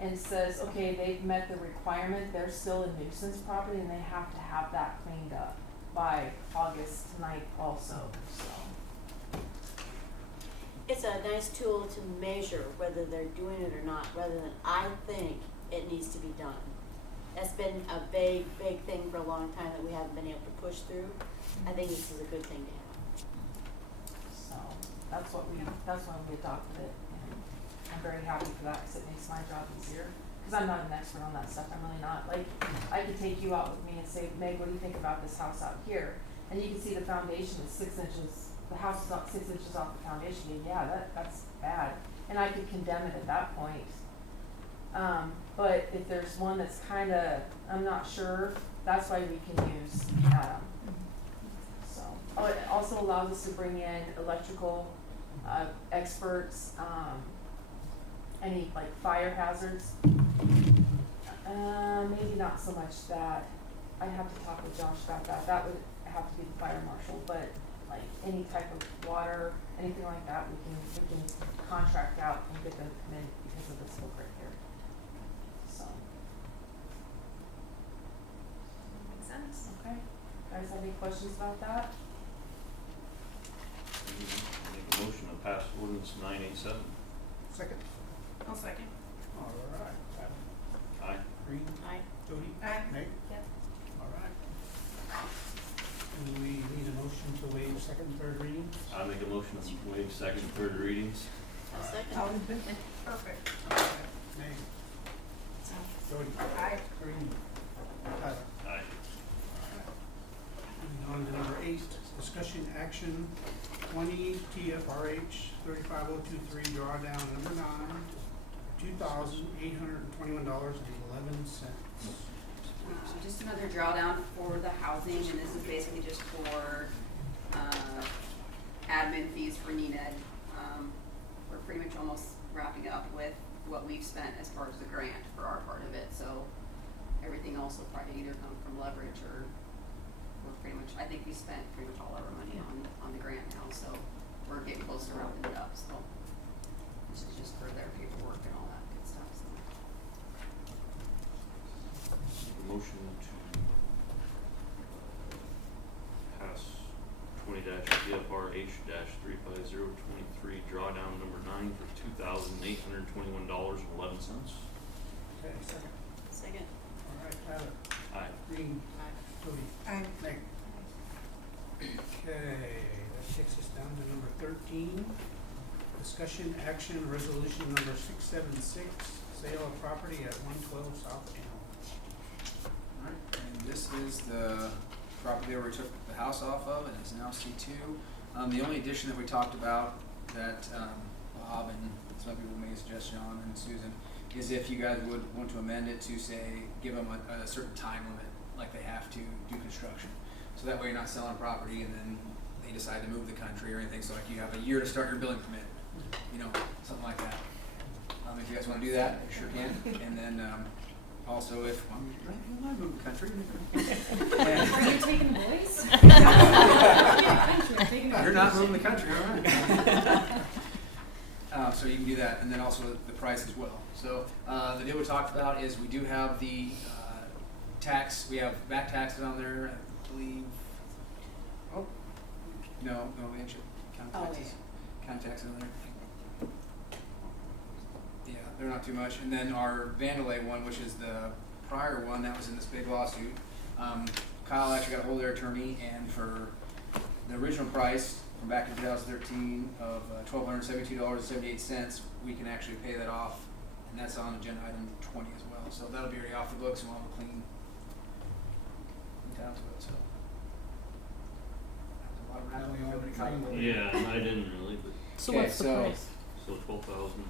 and says, okay, they've met the requirement, they're still a nuisance property and they have to have that cleaned up by August 9th also, so. It's a nice tool to measure whether they're doing it or not, rather than I think it needs to be done. That's been a big thing for a long time that we haven't been able to push through. I think this is a good thing to have. So, that's why we adopted it, and I'm very happy for that, cause it makes my job easier. cause I'm not an expert on that stuff, I'm really not, like, I could take you out with me and say, Meg, what do you think about this house out here? And you can see the foundation is 6 inches, the house is not 6 inches off the foundation, and yeah, that's bad, and I could condemn it at that point. But if there's one that's kinda, I'm not sure, that's why we can use Adam. So, oh, it also allows us to bring in electrical, experts, any like fire hazards. Maybe not so much that, I'd have to talk with Josh about that, that would have to be the fire marshal, but like any type of water, anything like that, we can contract out and get them to come in because of the smoke right here. So, Makes sense. okay, guys have any questions about that? Make a motion to pass ordinance 987. Second. I'll second. All right, Tyler, Aye. Green, Aye. Jody, Aye. Meg? Yep. All right. Do we need a motion to waive second and third reading? I make a motion to waive second and third readings. A second. Perfect. All right, Meg, Jody, Aye. Green, Tyler. Aye. Moving on to number 8, discussion action 20 TFRH 35023 drawdown number 9, $2,821.11. So just another drawdown for the housing, and this is basically just for, admin fees for NENAD. We're pretty much almost wrapping up with what we've spent as far as the grant for our part of it, so everything else will probably either come from leverage or we're pretty much, I think we spent pretty much all of our money on the grant now, so we're getting close to wrapping it up, so this is just for their paperwork and all that good stuff, so. Make a motion to pass 20-TFRH-35023 drawdown number 9 for $2,821.11. Okay, second. Second. All right, Tyler, Aye. Green, Aye. Jody, Aye. Meg. Okay, that takes us down to number 13, discussion action resolution number 676, sale of property at 112 South Elm. Alright, and this is the property where we took the house off of, and it's now C2. The only addition that we talked about that Bob and some people made a suggestion on, and Susan, is if you guys would want to amend it to say, give them a certain time limit, like they have to do construction. So that way you're not selling a property and then they decide to move the country or anything, so like you have a year to start your building permit, you know, something like that. If you guys wanna do that, you sure can, and then, also if, well, you might move the country. Are you taking the boys? You're not moving the country, alright. So you can do that, and then also the price as well. So, the deal we talked about is we do have the, tax, we have back taxes on there, I believe. Oh, no, we actually, county taxes, county taxes on there. Yeah, they're not too much, and then our Vandalay one, which is the prior one that was in this big lawsuit, Kyle actually got a hold of their attorney, and for the original price from back in 2013 of $1,272.78, we can actually pay that off, and that's on agenda item 20 as well. So that'll be already off the books, and we'll have a clean down to it. So that's a lot of rattling over the cotton. Yeah, I didn't really, but So Okay, what's the so- price? so 12,000.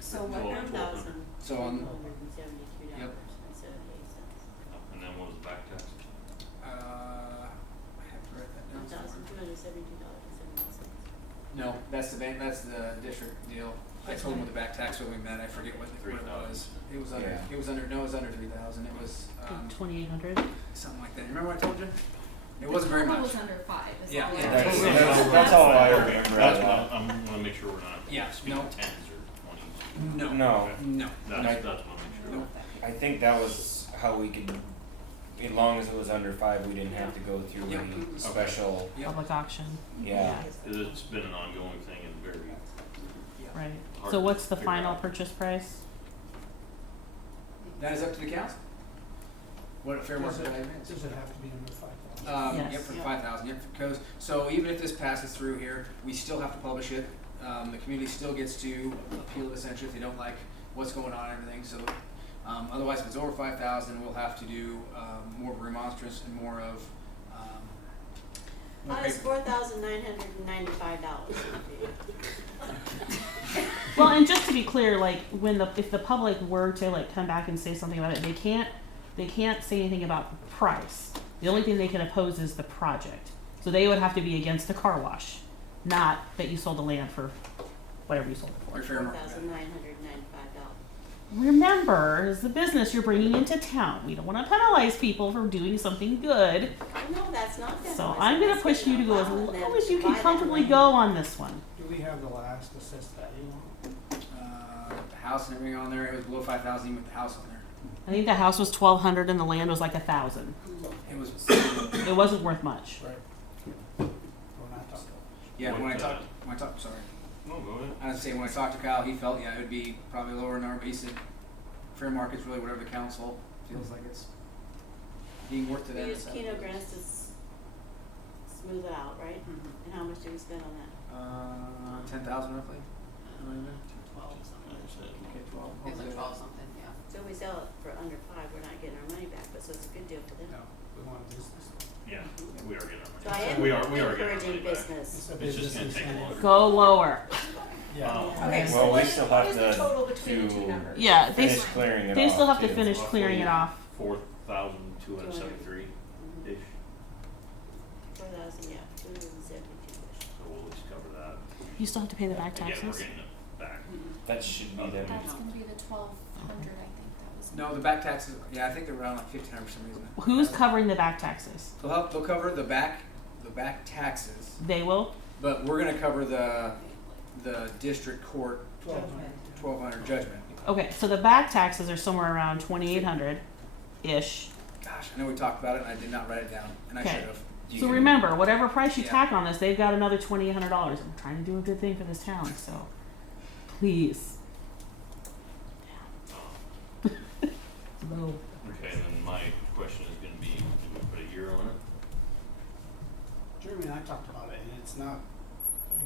So what, $12,000. So on, $1,272.78. Yep. And then what was the back tax? I have to write that down somewhere. $1,272.71. No, that's the bank, that's the district deal. I told him what the back tax when we met, I forget what it was. It was under, Yeah. it was under 3,000, it was, 2,800. something like that. Remember what I told you? It wasn't very Total much. was under 5, is Yeah. all I Yeah, know. That's all I remember. That's what I'm gonna make sure we're not Yeah, speaking no. 10s or 20s. No. No, No. That's what I'm making sure. No. I think that was how we could, as long as it was under 5, we didn't have to go through Yeah. any special, Yep. Public auction. yeah. It's been an ongoing thing and very Right. hard So to what's the figure final out. purchase price? That is up to the council. What a fair Does market it, value is. does it have to be under 5,000? Yes. Yep, for 5,000, yep, because, so even if this passes through here, we still have to publish it. The community still gets to appeal it essentially if they don't like what's going on and everything, so Otherwise, if it's over 5,000, we'll have to do, more of a remonstrance and more of, more How does paper. $4,995? Well, and just to be clear, like if the public were to like come back and say something about it, they can't say anything about the price. The only thing they can oppose is the project. So they would have to be against the car wash, not that you sold the land for whatever you sold it for. Or fair market value. $4,995. Remember, it's the business you're bringing into town. We don't want to penalize people for doing something good. No, that's not that. So I'm going to push you to go as low as you can comfortably go on this one. Do we have the last assessed value on The house and everything on there, it was below 5,000 even with the house on there. I think the house was 1,200 and the land was like 1,000. It was, It wasn't worth much. it? Right. We're not talking. yeah, when I What, talked, sorry. No, go ahead. I was saying, when I talked to Kyle, he felt, yeah, it would be probably lower than our basic fair market's really whatever the council feels like it's being worth to We them. use Keno grants to smooth it out, right? Mhm. And how much do we spend on that? 10,000 roughly. Okay, 12. It was like 12 something, yeah. So if we sell it for under 5, we're not getting our money back, but so it's a good deal for them. No, we want a business. Yeah, we are getting our So money. I am We are getting our encouraging money back. business. It's a It's business just gonna take incentive. longer. Go lower. Yeah. Okay, so Well, we what still what have is the to total between the two do- numbers? Yeah, Finish clearing it they off. still have to too. finish clearing it off. 4,273 ish. 4,000, yeah, 272-ish. So we'll at least cover that. You still have to pay the back Again, we're taxes. getting it back. That should be them. That's gonna be the 1,200, I think that was. No, the back taxes, yeah, I think they're around like 1,500 for some reason. Who's covering the back taxes? They'll cover the back taxes, They will? but we're gonna cover the district court 1,200. 1,200 judgment. Okay, so the back taxes are somewhere around 2,800-ish. Gosh, I know we talked about it and I did not write it down, and I Okay. should have. So remember, whatever price you Yeah. tack on this, they've got another $2,800. I'm trying to do a good thing for this town, so please. Low. Okay, and then my question is gonna be, do we put a year on it? Jeremy and I talked about it, and it's not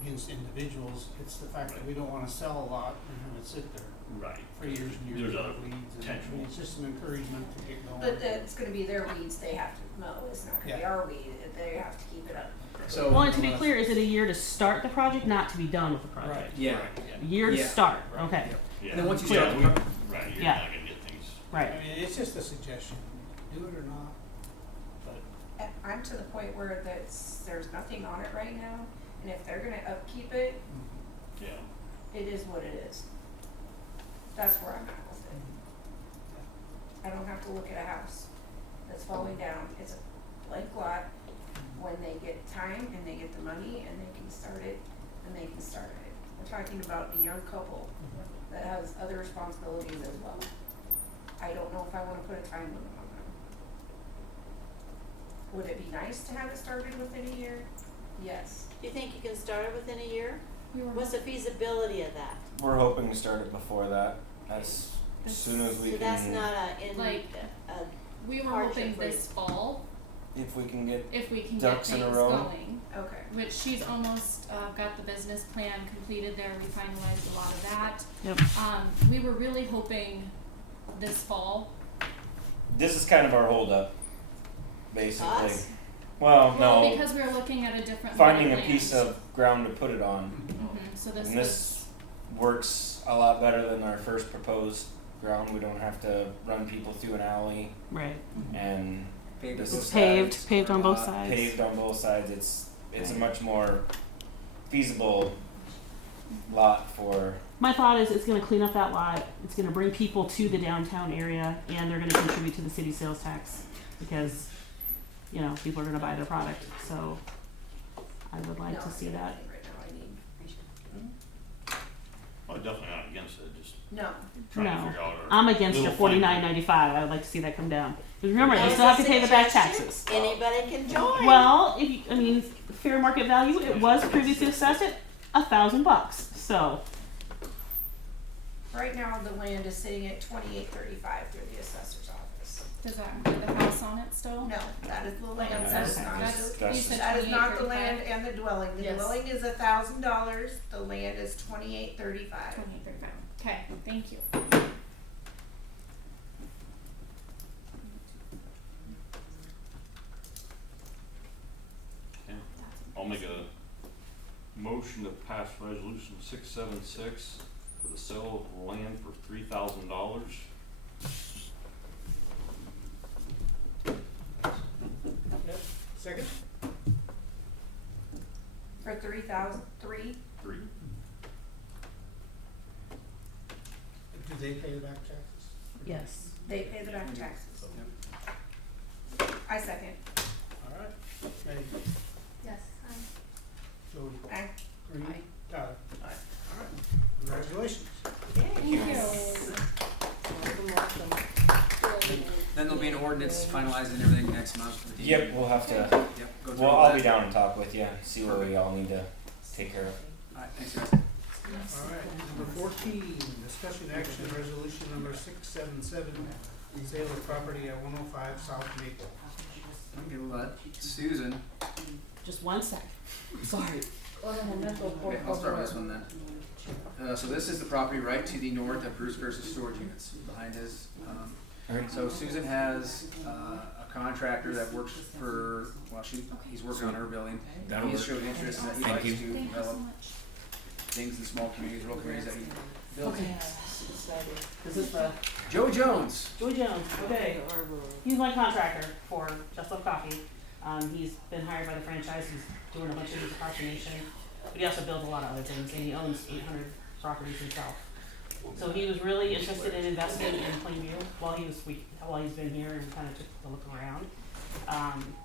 against individuals, it's the fact that we don't wanna sell a lot and have it sit there Right. for years and years. There's other with weeds, and potential. it's just an encouragement to get going. But it's gonna be their weeds they have to mow, it's not gonna be Yeah. our weed, they have to keep it up. So, Well, and to be clear, is it a year to start the project, not to be done with the project? Right. yeah. Right, A year to Yeah. start, Right. okay, yeah. And then once you Clear. start the pro- Right, you're Yeah. not gonna get things. right. I mean, it's just a suggestion, do it or not, but. I'm to the point where there's nothing on it right now, and if they're gonna upkeep it, Yeah. it is what it is. That's where I'm at with it. I don't have to look at a house that's falling down, it's a blank lot. When they get time and they get the money and they can start it, then they can start it. We're talking about a young couple that has other responsibilities as well. I don't know if I wanna put a time limit on them. Would it be nice to have it started within a year? Yes. Do you think you can start it within a year? We were What's the feasibility of that? We're hoping to start it before that, as soon as we So can. that's not Like- a We were hardship hoping for you. this fall, If we can get if we can Ducks get in a things row. going. Okay. Which she's almost got the business plan completed there, we finalized a lot of that. Yep. We were really hoping this fall. this is kind of our holdup, basically. Us? Well, no, Because we were looking at a different finding a land. piece of ground to put it on. So this And was, this works a lot better than our first proposed ground. We don't have to run people through an alley Right. and Paved this both is Paved, paved on both Uh, sides. paved on both sides. It's a much more feasible lot for. My thought is it's gonna clean up that lot, it's gonna bring people to the downtown area, and they're gonna contribute to the city sales tax, because, you know, people are gonna buy their product, so I would like to see that. Right now I need. Well, definitely not against it, just No. trying to No. figure out our. I'm against your little fine- $49.95, I would like to see that come down. Because remember, That you was still have a to pay the back suggestion. taxes. Anybody can join. Well, if you, I mean, fair market value, it was previously assessed at $1,000, so. Right now, the land is sitting at 2835 through the assessor's office. does that include the house on it still? No, that is the land, That's- that is okay. not, That's- you said that is not the 28.35? land and the dwelling, the Yes. dwelling is $1,000, the land is 2835. 28.35. Okay, thank you. motion to pass resolution 676 for the sale of land for $3,000. Yep. Second? For 3,000, 3, 3. Do they pay the back taxes? Yes. they pay the back taxes. I second. Alright, Maggie, Yes. Jody, Aye. Green, Aye. Tyler. Aye. Alright, congratulations. Then there'll be an ordinance finalizing everything next month. with the- Yep, we'll have to, Yep, go through well, all I'll that. be down and talk with you, see what we all need to take care of. Alright, thanks guys. Alright, number 14, discussion action resolution number 677, sale of property at 105 South Maple. I'm gonna let Susan, Just one sec. Sorry. okay, I'll start with this one then. So this is the property right to the north of Bruce versus storage units behind his, Alright. so Susan has, a contractor that works for, well, he's working on her building. That'll He's work. showed interest that he Thank likes you. to Thank you so develop much. things in small communities, rural communities that he builds. Okay. This is the Joe Jones. Joey Jones, okay. He's my contractor for Just Love Coffee. He's been hired by the franchise, he's doing a bunch of these across the nation, but he also builds a lot of other things, and he owns 800 properties himself. So he was really interested in investing in Plainview while he's been here and kind of took a look around.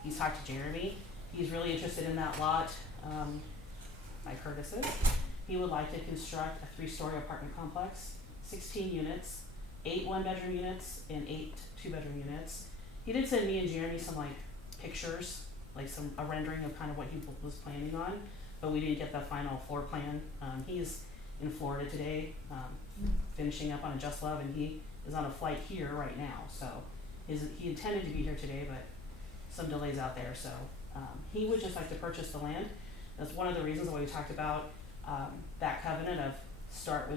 He's talked to Jeremy, he's really interested in that lot, by Curtis's. He would like to construct a 3-story apartment complex, 16 units, 8 one-bedroom units and 8 two-bedroom units. He did send me and Jeremy some pictures, a rendering of kind of what he was planning on, but we didn't get the final floor plan. He's in Florida today, finishing up on a Just Love, and he is on a flight here right now. So he intended to be here today, but some delays out there. So he would just like to purchase the land. That's one of the reasons why we talked about that covenant of start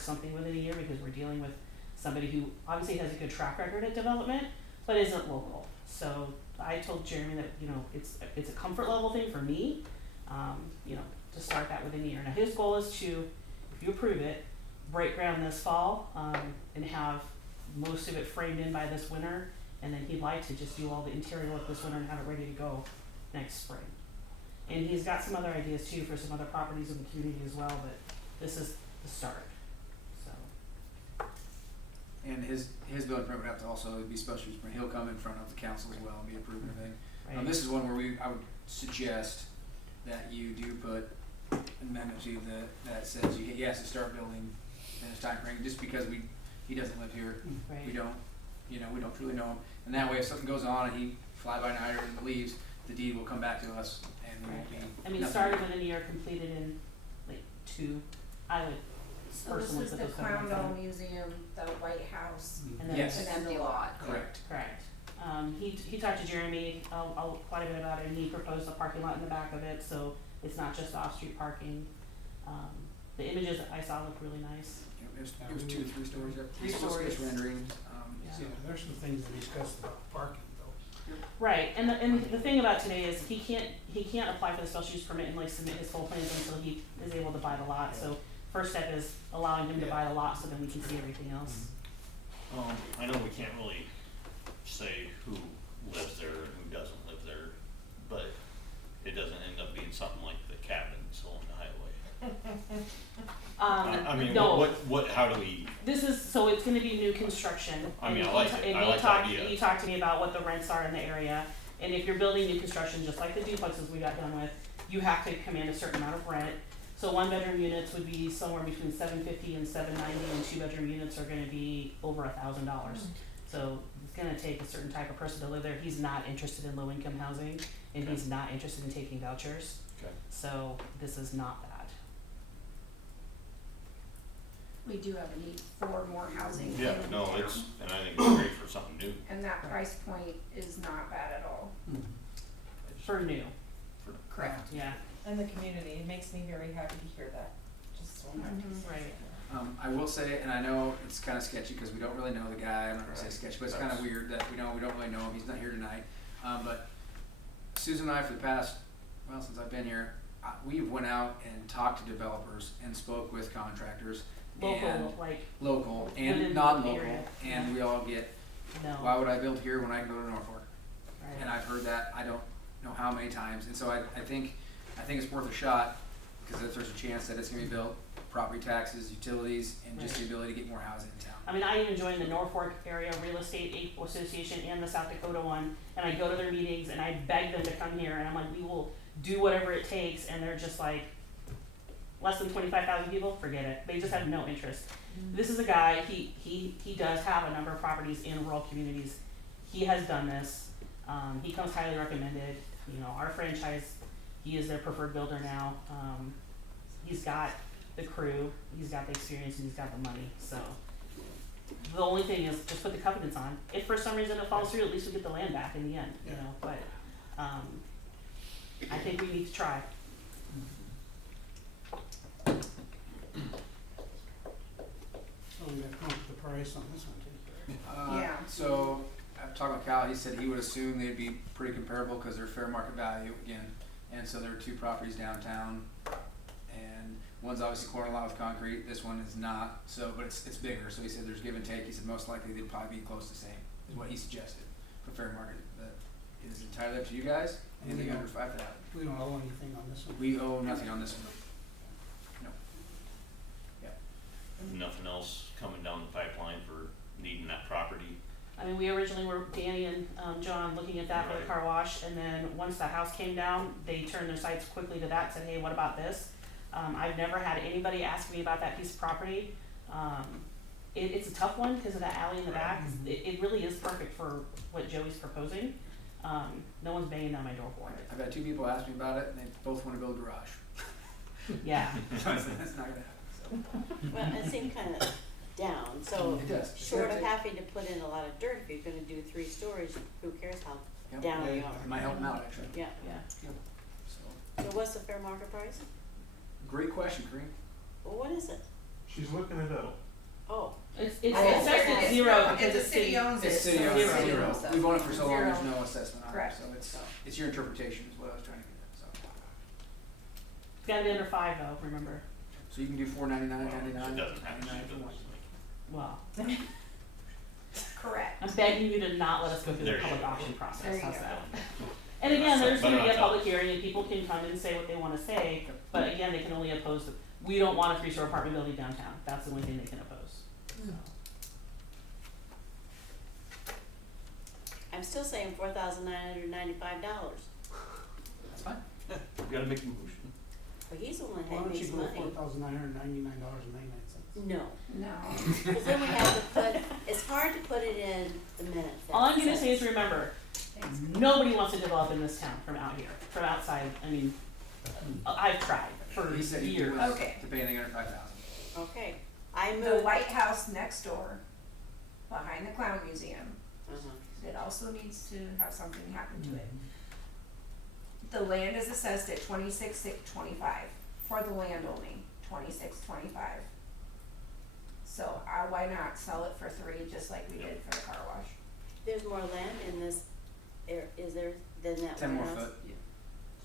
something within a year, because we're dealing with somebody who obviously has a good track record at development, but isn't local. So I told Jeremy that, it's a comfort level thing for me, to start that within a year. Now his goal is to, if you approve it, break ground this fall, and have most of it framed in by this winter, and then he'd like to just do all the interior work this winter and have it ready to go next spring. And he's got some other ideas too for some other properties in the community as well, but this is the start, so. And his building permit would have to also be special use permit. He'll come in front of the council as well and be approved and everything. Right. This is one where I would suggest that you do put an amendment to that says he has to start building in his time frame, just because he doesn't live here. Right. We don't truly know him. And that way, if something goes on and he fly-by-nighter and leaves, the deed will come back to us and we won't be. I mean, nothing. started within a year, completed in 2, I would So this personally is put the those Crown covenants Dome in. Museum, the White House, And then Yes. An empty lot. Correct. Correct. He talked to Jeremy quite a bit about it, and he proposed a parking lot in the back of it, so it's not just off-street parking. The images that I saw look really nice. It was 2 to 3 stories there. 3 stories. Just renderings. Yeah. Yeah, there's some things to discuss about parking though. Right, and the thing about today is he can't apply for the special use permit and submit his full plans until he is able to buy the lot. So first step is allowing him to buy the lot, so then we can see everything else. I know we can't really say who lives there and who doesn't live there, but it doesn't end up being something like the cabins along the highway. I mean, No. how do we? So it's gonna be new construction. I mean, and I like he it. ta- and I he like the talked- idea. He talked to me about what the rents are in the area, and if you're building new construction, just like the duplexes we got done with, you have to command a certain amount of rent. So 1-bedroom units would be somewhere between $750 and $790, and 2-bedroom units are gonna be over $1,000. So it's gonna take a certain type of person to live there. He's not interested in low-income housing, and he's not interested in taking vouchers. Okay. So this is not that. we do have a need for more housing in Yeah, the no, town. and I think it's great for something new. And that price point is not bad at all. For new, Correct. yeah, And the community, it makes me very happy to hear that, just so happy. right. I will say, and I know it's kind of sketchy because we don't really know the guy. I'm not gonna say sketchy, but it's kind of weird that we don't really know him. He's not here tonight. But Susan and I, for the past, since I've been here, we went out and talked to developers and spoke with contractors Local, and like, local within and the non-local, area, and yeah. we all get, no, why would I build here when I can go to Norfolk? right. And I've heard that, I don't know how many times, and so I think it's worth a shot, because if there's a chance that it's gonna be built, property taxes, utilities, and just the Right. ability to get more housing in town. I mean, I even joined the Norfolk Area Real Estate Association and the South Dakota one, and I go to their meetings and I beg them to come here, and I'm like, we will do whatever it takes, and they're just like, less than 25,000 people, forget it. They just have no interest. This is a guy, he does have a number of properties in rural communities. He has done this. He comes highly recommended. You know, our franchise, he is their preferred builder now. He's got the crew, he's got the experience, and he's got the money, so. The only thing is, just put the covenants on. If for some reason it falls through, at least we get the land back in the end, you know, but, I think we need to try. So we got to come up with the price on this one too, correct? Yeah. So, I've talked with Cal, he said he would assume they'd be pretty comparable, cause they're fair market value again, and so there are two properties downtown. And one's obviously corner lot with concrete, this one is not, so, but it's bigger, so he said there's give and take, he said most likely they'd probably be close to the same, is what he suggested for fair market, but it is entirely up to you guys, anything under 5,000. We don't owe anything on this one. We owe nothing on this one. No. Yeah. Nothing else coming down the pipeline for needing that property. I mean, we originally were, Danny and, John, looking at that for the Right. car wash, and then once the house came down, they turned their sights quickly to that, said, hey, what about this? I've never had anybody ask me about that piece of property. It's a tough one because of that alley in the back. It really is perfect for what Joey's proposing. No one's banging down my door for it. I've had two people ask me about it, and they both wanna build a garage. Yeah. So I said, that's not gonna happen, Well, it seemed kind of down, so. so It does. short of having to put in a lot of dirt, if you're gonna do 3 stories, who cares how Yep. down you are? It might help them out, actually, Yeah, Yeah. so. so what's the fair market price? Great question, Kareem. Well, what is it? She's looking it up. Oh, It I says guess it's it's zero zero. because It's a it's city city. owns it. It's city so owned, Zero. zero. We've owned it for so long, there's Zero. no assessment on it, Correct. so it's your interpretation is what I was trying to get at, so. It's gotta be under 5 though, remember. So you can do $4.99, $99, It doesn't have to $99 be, for one. Well, Correct. I'm begging you to not let us go through the There you public go. auction process. There you How's go. that? And again, there's But gonna be a on public top. hearing and people can come and say what they wanna say, but again, they can only oppose the, we don't want a 3-story apartment building downtown. That's the only thing they can oppose. So. I'm still saying $4,995, That's fine. You gotta make a motion. but he's the one Why that don't you makes go money. $4,999.99? No, No. because then we have to put, it's hard to put it in the minutes. All I'm gonna That's say is remember, nobody wants to develop in this town from out here, from outside. I mean, I've tried for He said he years. was Okay. to pay anything under 5,000. Okay, I The move. White House next door, behind the Clown Museum, Uh-huh. it also needs to have something happen to it. The land is assessed at 26,625 for the land only, 2625. So why not sell it for 3 just like we did for the car wash? There's more land in this, is there, than that 10 more warehouse? foot.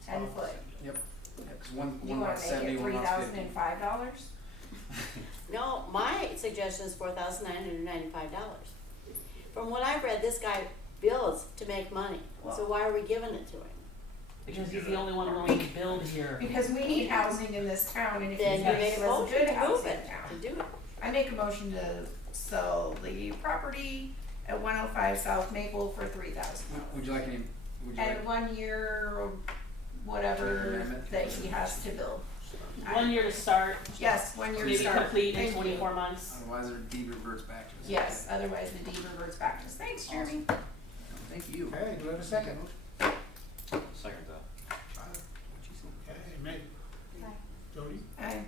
10 foot. Yep. Yeah, 'cause one You wanna lot's make 70, it one lot's 50. $3,005? No, my suggestion is $4,995. From what I read, this guy builds to make money, so why are we giving it to him? Because he's the only one willing to build here. Because we need housing in this town and if Then you you have make a good motion to move housing it, town. to do it. I make a motion to sell the property at 105 South Maple for $3,000. Would you like any, would you And like, 1 year, or whatever Amendment. that he has to build. 1 year to start, Yes, 1 year to maybe start. complete in Thank you. 24 months. otherwise our deed reverts back to us. Yes, otherwise the deed reverts back to us. Thanks, Jeremy. Thank you. Okay, do we have a second? Second that. Okay, Meg. Aye. Jody? Aye.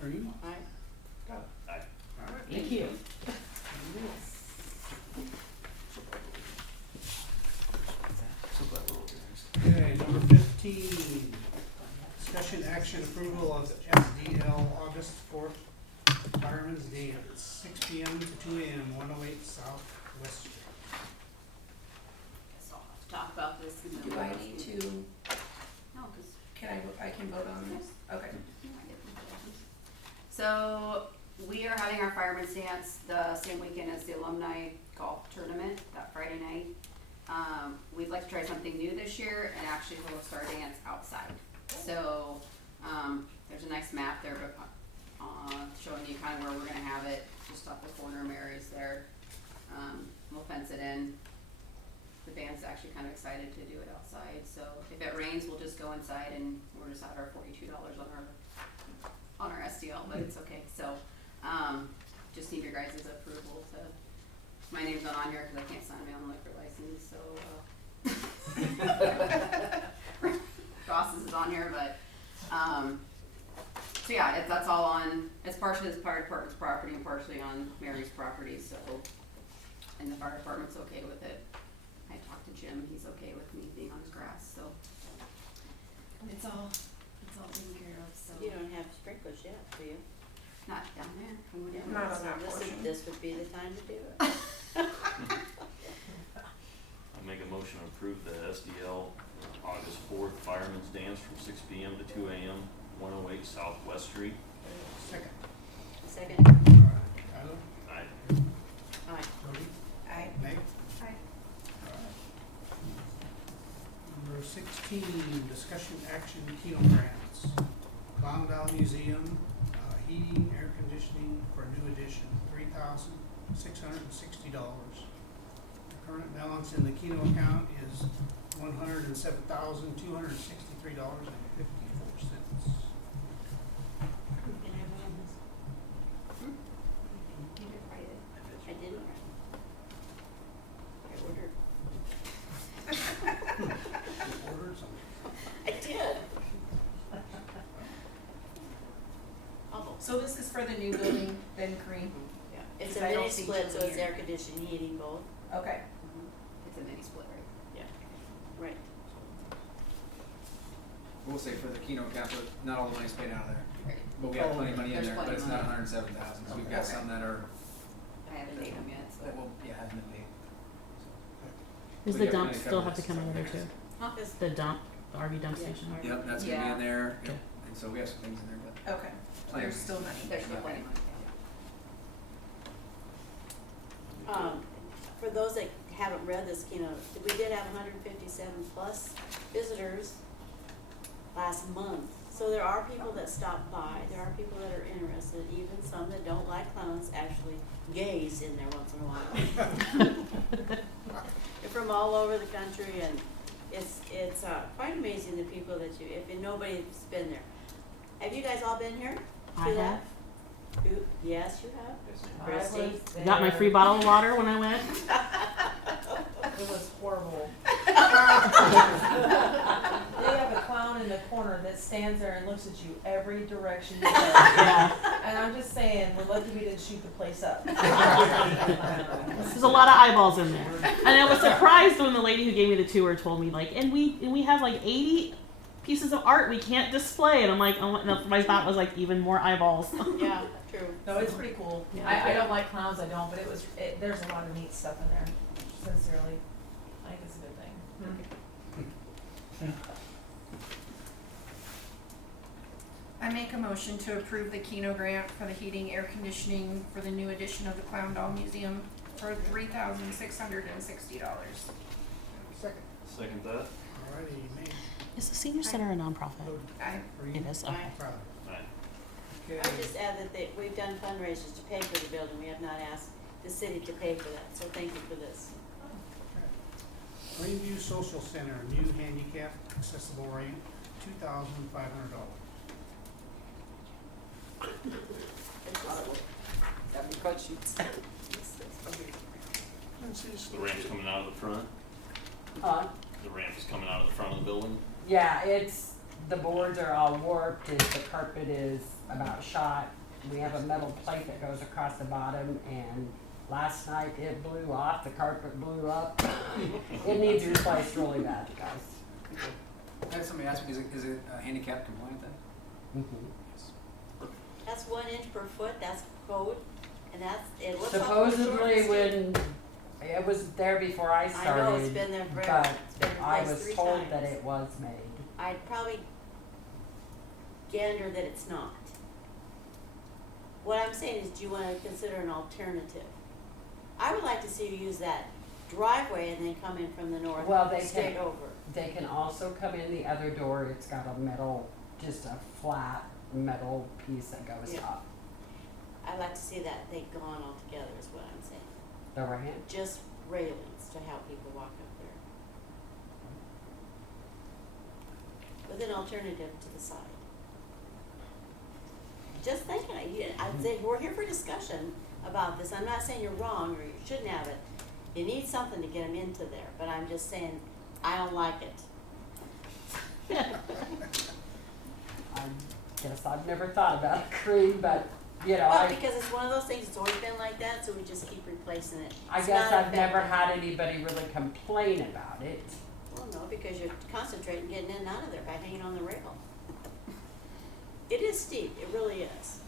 Kareem? Alright, Aye. Alright. Thank you. Okay, number 15, discussion action approval of SDL August 4th Fireman's Dance, 6 p.m. to 2 a.m., 108 South West Street. Guess I'll have to talk about this in the. Do I need to No, 'cause I can vote on this? Okay. So we are having our fireman's dance the same weekend as the alumni golf tournament, that Friday night. We'd like to try something new this year and actually host our dance outside. So, there's a nice map there, but, showing you kind of where we're gonna have it, just off the corner of Mary's there. We'll fence it in. The band's actually kind of excited to do it outside, so if it rains, we'll just go inside and we're just at our $42 on our SDL, but it's okay. So, just need your guys' approval to, my name's not on here because I can't sign my own liquor license, so, Ross's is on here, but, so yeah, that's all on, it's partially as fire department's property and partially on Mary's property, so, and the fire department's okay with it. I talked to Jim, he's okay with me being on his grass, so it's all taken care of, so. You don't have sprinklers yet, do you? Not down there. We wouldn't Not have- on that portion. This would be the time to do it. I make a motion to approve the SDL August 4th Fireman's Dance from 6 p.m. to 2 a.m. 108 Southwest Street. Second. Second. Tyler? Aye. Aye. Jody? Aye. Meg? Aye. Number 16, discussion action Keno grants. Clown Valley Museum, heating, air conditioning for new addition, $3,660. The current balance in the Keno account is $107,263.54. Can I have one of those? You did write it. I didn't. I ordered. You ordered something? I did. Almost. So this is for the new building, Ben Green? Yeah. It's a Because I don't mini see split, so Julie it's here. air conditioning, heating, both. Okay. It's a mini split, right? Yeah. Right. We'll say for the Keno account, but not all the money's paid out of there. Right. But we have plenty of money in There's there, but plenty it's of not money. 107,000, so we've got Okay. some that are, I haven't paid them yet, so. that will, yeah, haven't been paid. Does We the got dump plenty still have to covered. come in there too? Huh? This- The dump, the RV dump Yeah, station? RV. Yep, that's gonna be Yeah. in there, Okay. and so we have some things in there, but Okay. plenty. There's still money. There's still plenty of money. For those that haven't read this keynote, we did have 157 plus visitors last month. So there are people that stop by, there are people that are interested, even some that don't like clowns actually gaze in there once in a while. They're from all over the country, and it's quite amazing the people that you, if nobody's been there. Have you guys all been here? I To that? have. Yes, you have? Christy? Got my free bottle of water when I went. It was horrible. They have a clown in the corner that stands there and looks at you every direction you go. Yeah. And I'm just saying, we're lucky we didn't shoot the place up. There's a lot of eyeballs in there. And I was surprised when the lady who gave me the tour told me, like, and we have like 80 pieces of art we can't display. And I'm like, oh, no, my thought was like even more eyeballs. Yeah, true. No, it's pretty cool. Yeah. I don't like clowns, I don't, but there's a lot of neat stuff in there, sincerely. I think it's a good thing. I make a motion to approve the Keno grant for the heating, air conditioning for the new addition of the Clown Doll Museum for $3,660. Second that? Alrighty, Meg. Is the senior center a nonprofit? Aye. It is. Okay. Tyler. Aye. I would just add that we've done fundraisers to pay for the building, we have not asked the city to pay for that, so thank you for this. Plainview Social Center, new handicap accessible ramp, $2,500. The ramp's coming out of the front? The ramp is coming out of the front of the building? Yeah, the boards are all warped, the carpet is about shot. We have a metal plate that goes across the bottom, and last night it blew off, the carpet blew up. It needs replaced really bad, guys. I had somebody ask me, is it handicap compliant then? That's 1 inch per foot, that's code, and it looks awful short Supposedly and when, it was there before I I started. know, it's been there forever, it's been But I replaced was 3 told times. that it was made. I'd probably gander that it's not. What I'm saying is, do you wanna consider an alternative? I would like to see you use that driveway and then come in from the north, Well, they straight can- over. They can also come in the other door, it's got a metal, just a flat metal piece that goes Yeah. up. I'd like to see that thing gone altogether is what I'm saying. The ramp, Just railings to help people walk up there. With an alternative to the side. Just thinking, I'd say, we're here for discussion about this, I'm not saying you're wrong or you shouldn't have it. You need something to get them into there, but I'm just saying, I don't like it. I guess I've never thought about a cream, but, you know, Well, because it's one of those things, it's always been like that, so we just keep replacing it. I It's guess not I've never effective. had anybody really complain about it. Well, no, because you're concentrating getting in and out of there by hanging on the rail. It is steep, it really is.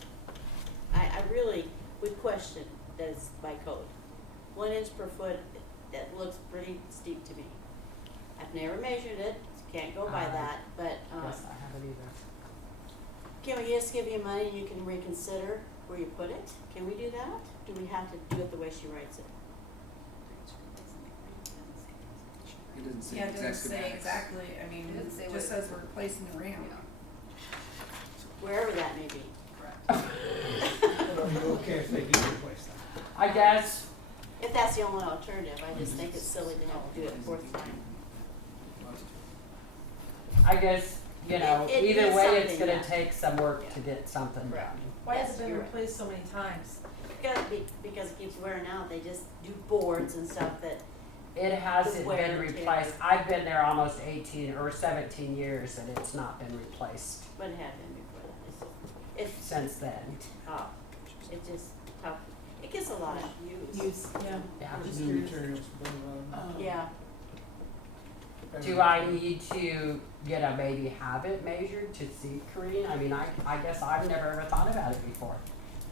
I really would question that it's by code. 1 inch per foot, that looks pretty steep to me. I've never measured it, can't go by that, but, Guess I haven't either. can we just give you money and you can reconsider where you put it? Can we do that? Do we have to do it the way she writes it? It doesn't say Yeah, it exact doesn't say schematics. exactly, I mean, It doesn't say it what just it- says we're replacing the ramp. Wherever that may be. Correct. Are you okay if they do replace that? I guess, If that's the only alternative, I just think it's silly to have to do it 4th time. I guess, you know, It either needs way, it's something, gonna yeah. take some work to get something Correct. done. Why has Yes, it been you're right. replaced so many times? Because it keeps wearing out, they just do boards and stuff that, It hasn't The wear been and tear. replaced. I've been there almost 18 or 17 years and it's not been replaced but it had been before that. It's, since then. tough. It's just tough. It gets a lot of use. Yeah. Yeah. Just New curious. materials for them, Yeah, Do I need to, you know, maybe have it measured to see, Corinne? I mean, I guess I've never ever thought about it before.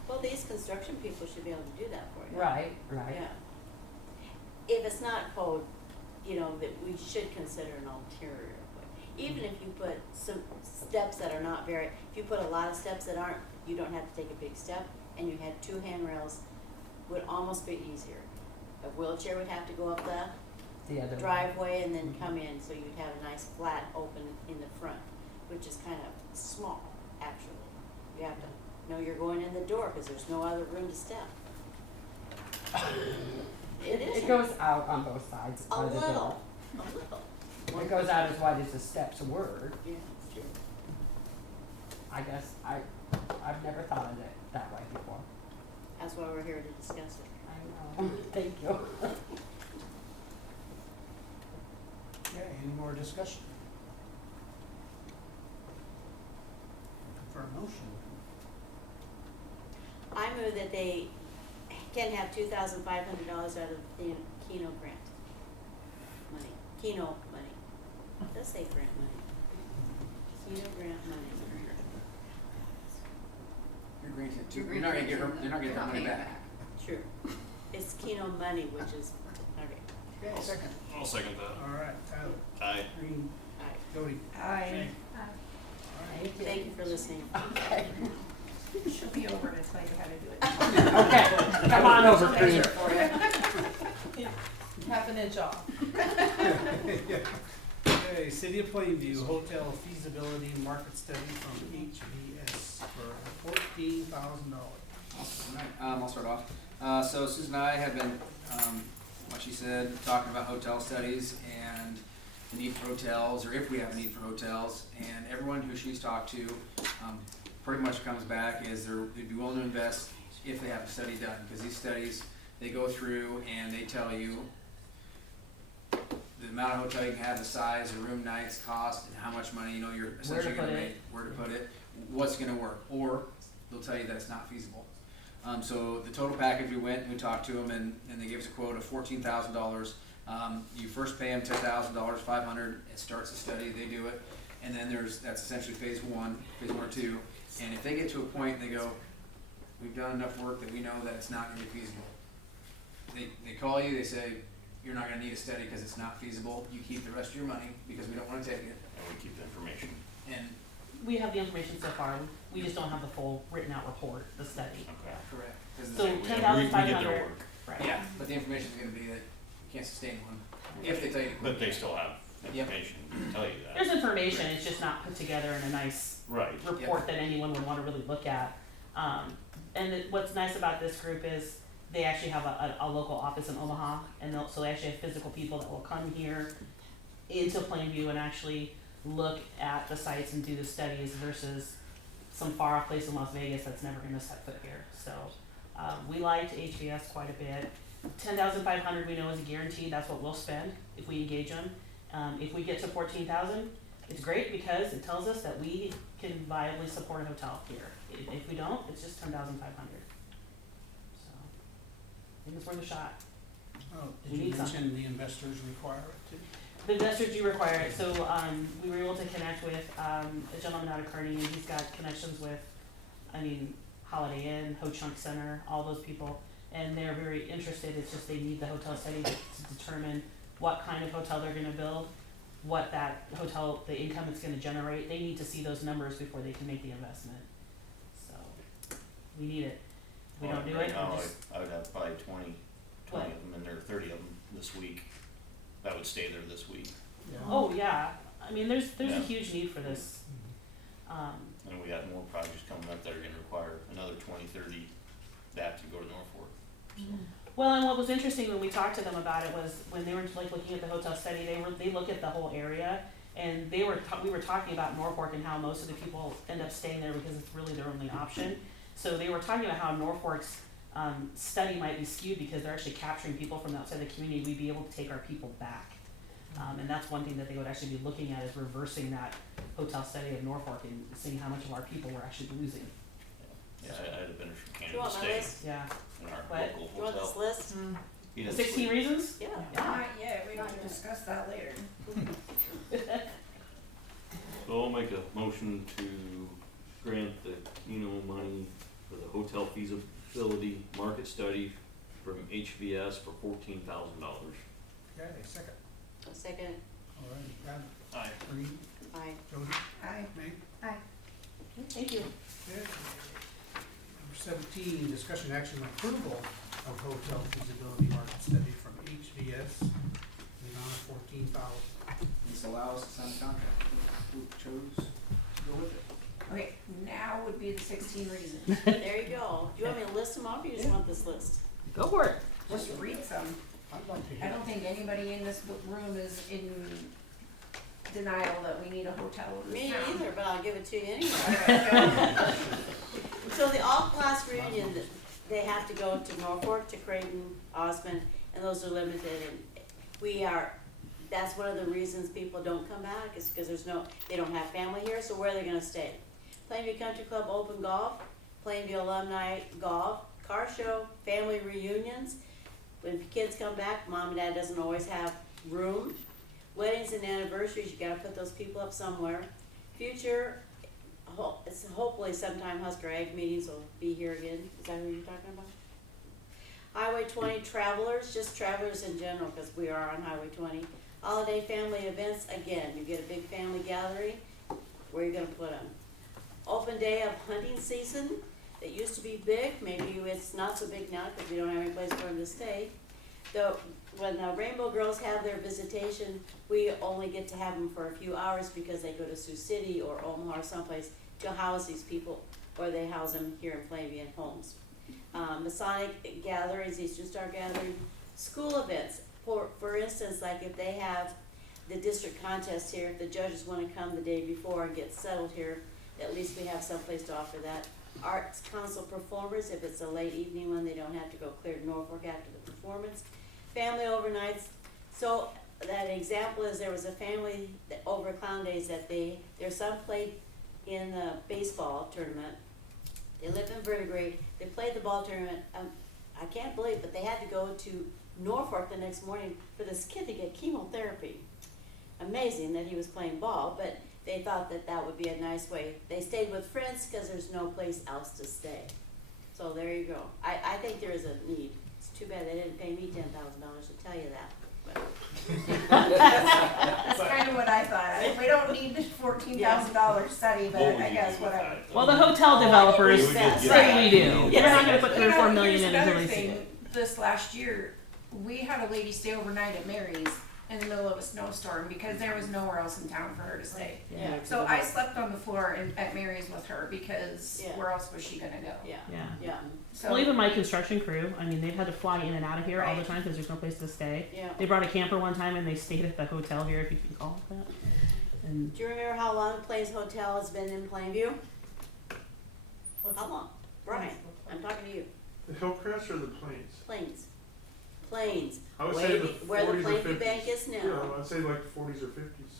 well, these construction people should be able to do that for you. Right, right. Yeah. If it's not code, you know, that we should consider an ulterior. Even if you put some steps that are not very, if you put a lot of steps that aren't, you don't have to take a big step, and you had 2 handrails, would almost be easier. A wheelchair would have to go up The other way. driveway and then come in, so you'd have a nice flat open in the front, which is kind of small, actually. You have to know you're going in the door, because there's no other room to step. It is. It goes out on both sides A of the door. little, a little. It goes out as wide as the steps were. Yeah, it's true. I guess I've never thought of it that way before. That's why we're here to discuss it. I know. Thank you. Okay, any more discussion? For a motion, I move that they can have $2,500 out of the Keno grant money. Keno money. It does say grant money. Keno grant money. You're not gonna get her, you're not getting her money back. True. It's Keno money, which is, okay. okay, second. I'll second that. All right, Tyler, Aye. Green, All right. Jody, I, Shane. Thank you for listening. Okay. she'll be over and I tell you how to do it. Okay, come on over, I'll Corinne. measure for you. Half an inch off. Okay, City of Plainview Hotel Feasibility Market Study from HVS for $14,000. Alright, I'll start off. So Susan and I have been, like she said, talking about hotel studies and the need for hotels, or if we have a need for hotels, and everyone who she's talked to, pretty much comes back is they'd be willing to invest if they have a study done, because these studies, they go through and they tell you the amount of hotel you can have, the size, the room nights, cost, and how much money, you're essentially put gonna it. make, where to put it, what's gonna work, or they'll tell you that it's not feasible. So the total package, we went and we talked to them, and they gave us a quote of $14,000. You first pay them $10,000, $500, it starts the study, they do it, and then that's essentially phase one or two, and if they get to a point and they go, we've done enough work that we know that it's not gonna be feasible, they call you, they say, you're not gonna need a study because it's not feasible, you keep the rest of your money because we don't wanna take it, And we keep the information. and we have the information so far, we just don't have the full written out report, the study. Okay. Correct. 'Cause So the- We did 10,500. their work, Right. Yeah, but the information's gonna be that you can't sustain one, if they tell you to quit. but they still have information to tell you that. There's information, it's just not put together in a nice Right. report that anyone would wanna really look at. What's nice about this group is they actually have a local office in Omaha, and so they actually have physical people that will come here into Plainview and actually look at the sites and do the studies versus some far off place in Las Vegas that's never gonna set foot here. So, we liked HVS quite a bit. 10,500 we know is a guarantee, that's what we'll spend if we engage them. If we get to 14,000, it's great because it tells us that we can viably support a hotel here. If we don't, it's just 10,500. So, I think it's worth a shot. Oh, We did you need some. mention the investors require it too? The investors do require it, so, we were able to connect with, a gentleman out of Kearney, and he's got connections with, Holiday Inn, Ho Chunk Center, all those people, and they're very interested, it's just they need the hotel study to determine what kind of hotel they're gonna build, what that hotel, the income it's gonna generate, they need to see those numbers before they can make the investment. So, we need it. If we don't do Right it, now, we're just, I would have probably 20 What? of them in there, 30 of them this week. That would stay there this week. oh, yeah, I mean, there's a Yeah. huge need for this. And we got more projects coming up that are gonna require another 20, 30 that to go to Norfolk. So, Well, and what was interesting when we talked to them about it was when they were like looking at the hotel study, they look at the whole area, and we were talking about Norfolk and how most of the people end up staying there because it's really their only option. So they were talking about how Norfolk's study might be skewed because they're actually capturing people from outside the community. We'd be able to take our people back, and that's one thing that they would actually be looking at is reversing that hotel study of Norfolk and seeing how much of our people we're actually losing. yeah, I had a vendor from Do you Canada want my stay list? Yeah. in our What? local You want this hotel. list? He The didn't 16 sleep. reasons? Yeah. Not yet, we can discuss that later. So I'll make a motion to grant the Keno money for the hotel feasibility market study from HVS for $14,000. Okay, second. A second, All right, Brad, Aye. Reed, aye. Jody, Aye. Meg. Thank you. Okay. Number 17, discussion action on approval of hotel feasibility market study from HVS, the amount of 14,000. This allows us to sign the contract, who chose to go with it. Okay, now would be the 16 reasons. There you go. Do you want me to list them off, or you just want this list? Go for it. Just read some. I'd like to I hear. don't think anybody in this room is in denial that we need a hotel in this Me town. either, but I'll give it to you anyway. So the all-class reunion, they have to go to Norfolk, to Creighton, Osmond, and those are limited, and that's one of the reasons people don't come back, is because they don't have family here, so where are they gonna stay? Plainview Country Club Open Golf, Plainview Alumni Golf, car show, family reunions. When kids come back, mom and dad doesn't always have room. Weddings and anniversaries, you gotta put those people up somewhere. Future, hopefully sometime Husker Ag meetings will be here again. Is that who you're talking about? Highway 20 travelers, just travelers in general, because we are on Highway 20. Holiday family events, again, you get a big family gathering, where are you gonna put them? Open day of hunting season, it used to be big, maybe it's not so big now because we don't have any place for them to stay. When the Rainbow Girls have their visitation, we only get to have them for a few hours because they go to Sioux City or Omaha or someplace to house these people, or they house them here in Plainview in homes. Masonic gatherings, Eastern Star gathering, school events. For instance, like if they have the district contest here, if the judges wanna come the day before and get settled here, at least we have someplace to offer that. Arts council performers, if it's a late evening one, they don't have to go clear to Norfolk after the performance. Family overnights, so that example is there was a family that over Clown Days that their son played in the baseball tournament. They live in Vertegrate, they played the ball tournament, I can't believe, but they had to go to Norfolk the next morning for this kid to get chemotherapy. Amazing that he was playing ball, but they thought that would be a nice way. They stayed with friends because there's no place else to stay. So there you go. I think there is a need. It's too bad they didn't pay me $10,000 to tell you that. But kind of what I thought. We don't need the $14,000 study, but What would I you guess do with whatever. that? Well, the hotel developers We would just say get we it. do. Yeah. We're not gonna put You 3 or know, 4 million here's in until another they see thing. it. This last year, we had a lady stay overnight at Mary's in the middle of a snowstorm because there was nowhere else in town for her to stay. Yeah. So I slept on the floor at Mary's with her because Yeah. where else was she gonna go? Yeah, Yeah. yeah, So Well, even my construction crew, I mean, they've had to fly in and out of here all the Right. time because there's no place to stay. yeah. They brought a camper one time and they stayed at the hotel here, if you can call it that. And Do you remember how long Plains Hotel has been in Plainview? How long? Brian, I'm talking to you. The Hillcrest or the Plains? Plains. Plains. I would Way say the be- where the 40s or Plainview 50s. Bank is now. Yeah, I'd say like 40s or 50s.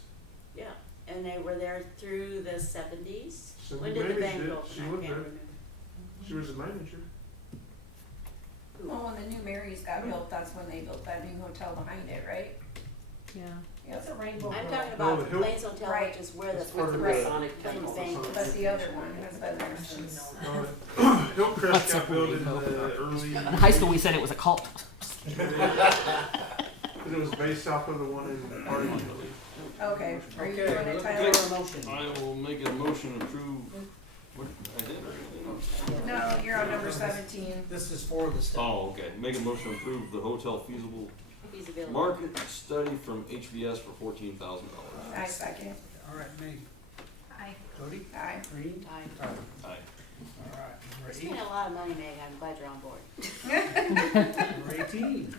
Yeah, and they were there through the 70s. So When did the maybe bank she did. open? She I lived can't there. remember. She was a manager. well, when the new Mary's got built, that's when they built that new hotel behind it, right? yeah. That's a Rainbow I'm Grove. talking No, about the the Hill- Plains Hotel, Right. which is where the That's part of Right. the Plains Bank Sonic. But the other one has been there since. Hillcrest got built in the early. In high school, we said it was a cult. It was based off of the one in Arlington. Okay, are you Okay, doing we're it, looking Tyler? for a motion. I will make a motion to approve, what, I did already. No, you're on number 17. This is for the study. Oh, okay, make a motion to approve the hotel feasible Feasibility. market study from HVS for $14,000. I second. All right, Meg, Aye. Jody, Aye. Green, Aye. Tyler. Aye. All right, We're number spending a lot of money, Meg, I'm glad you're on board. 18.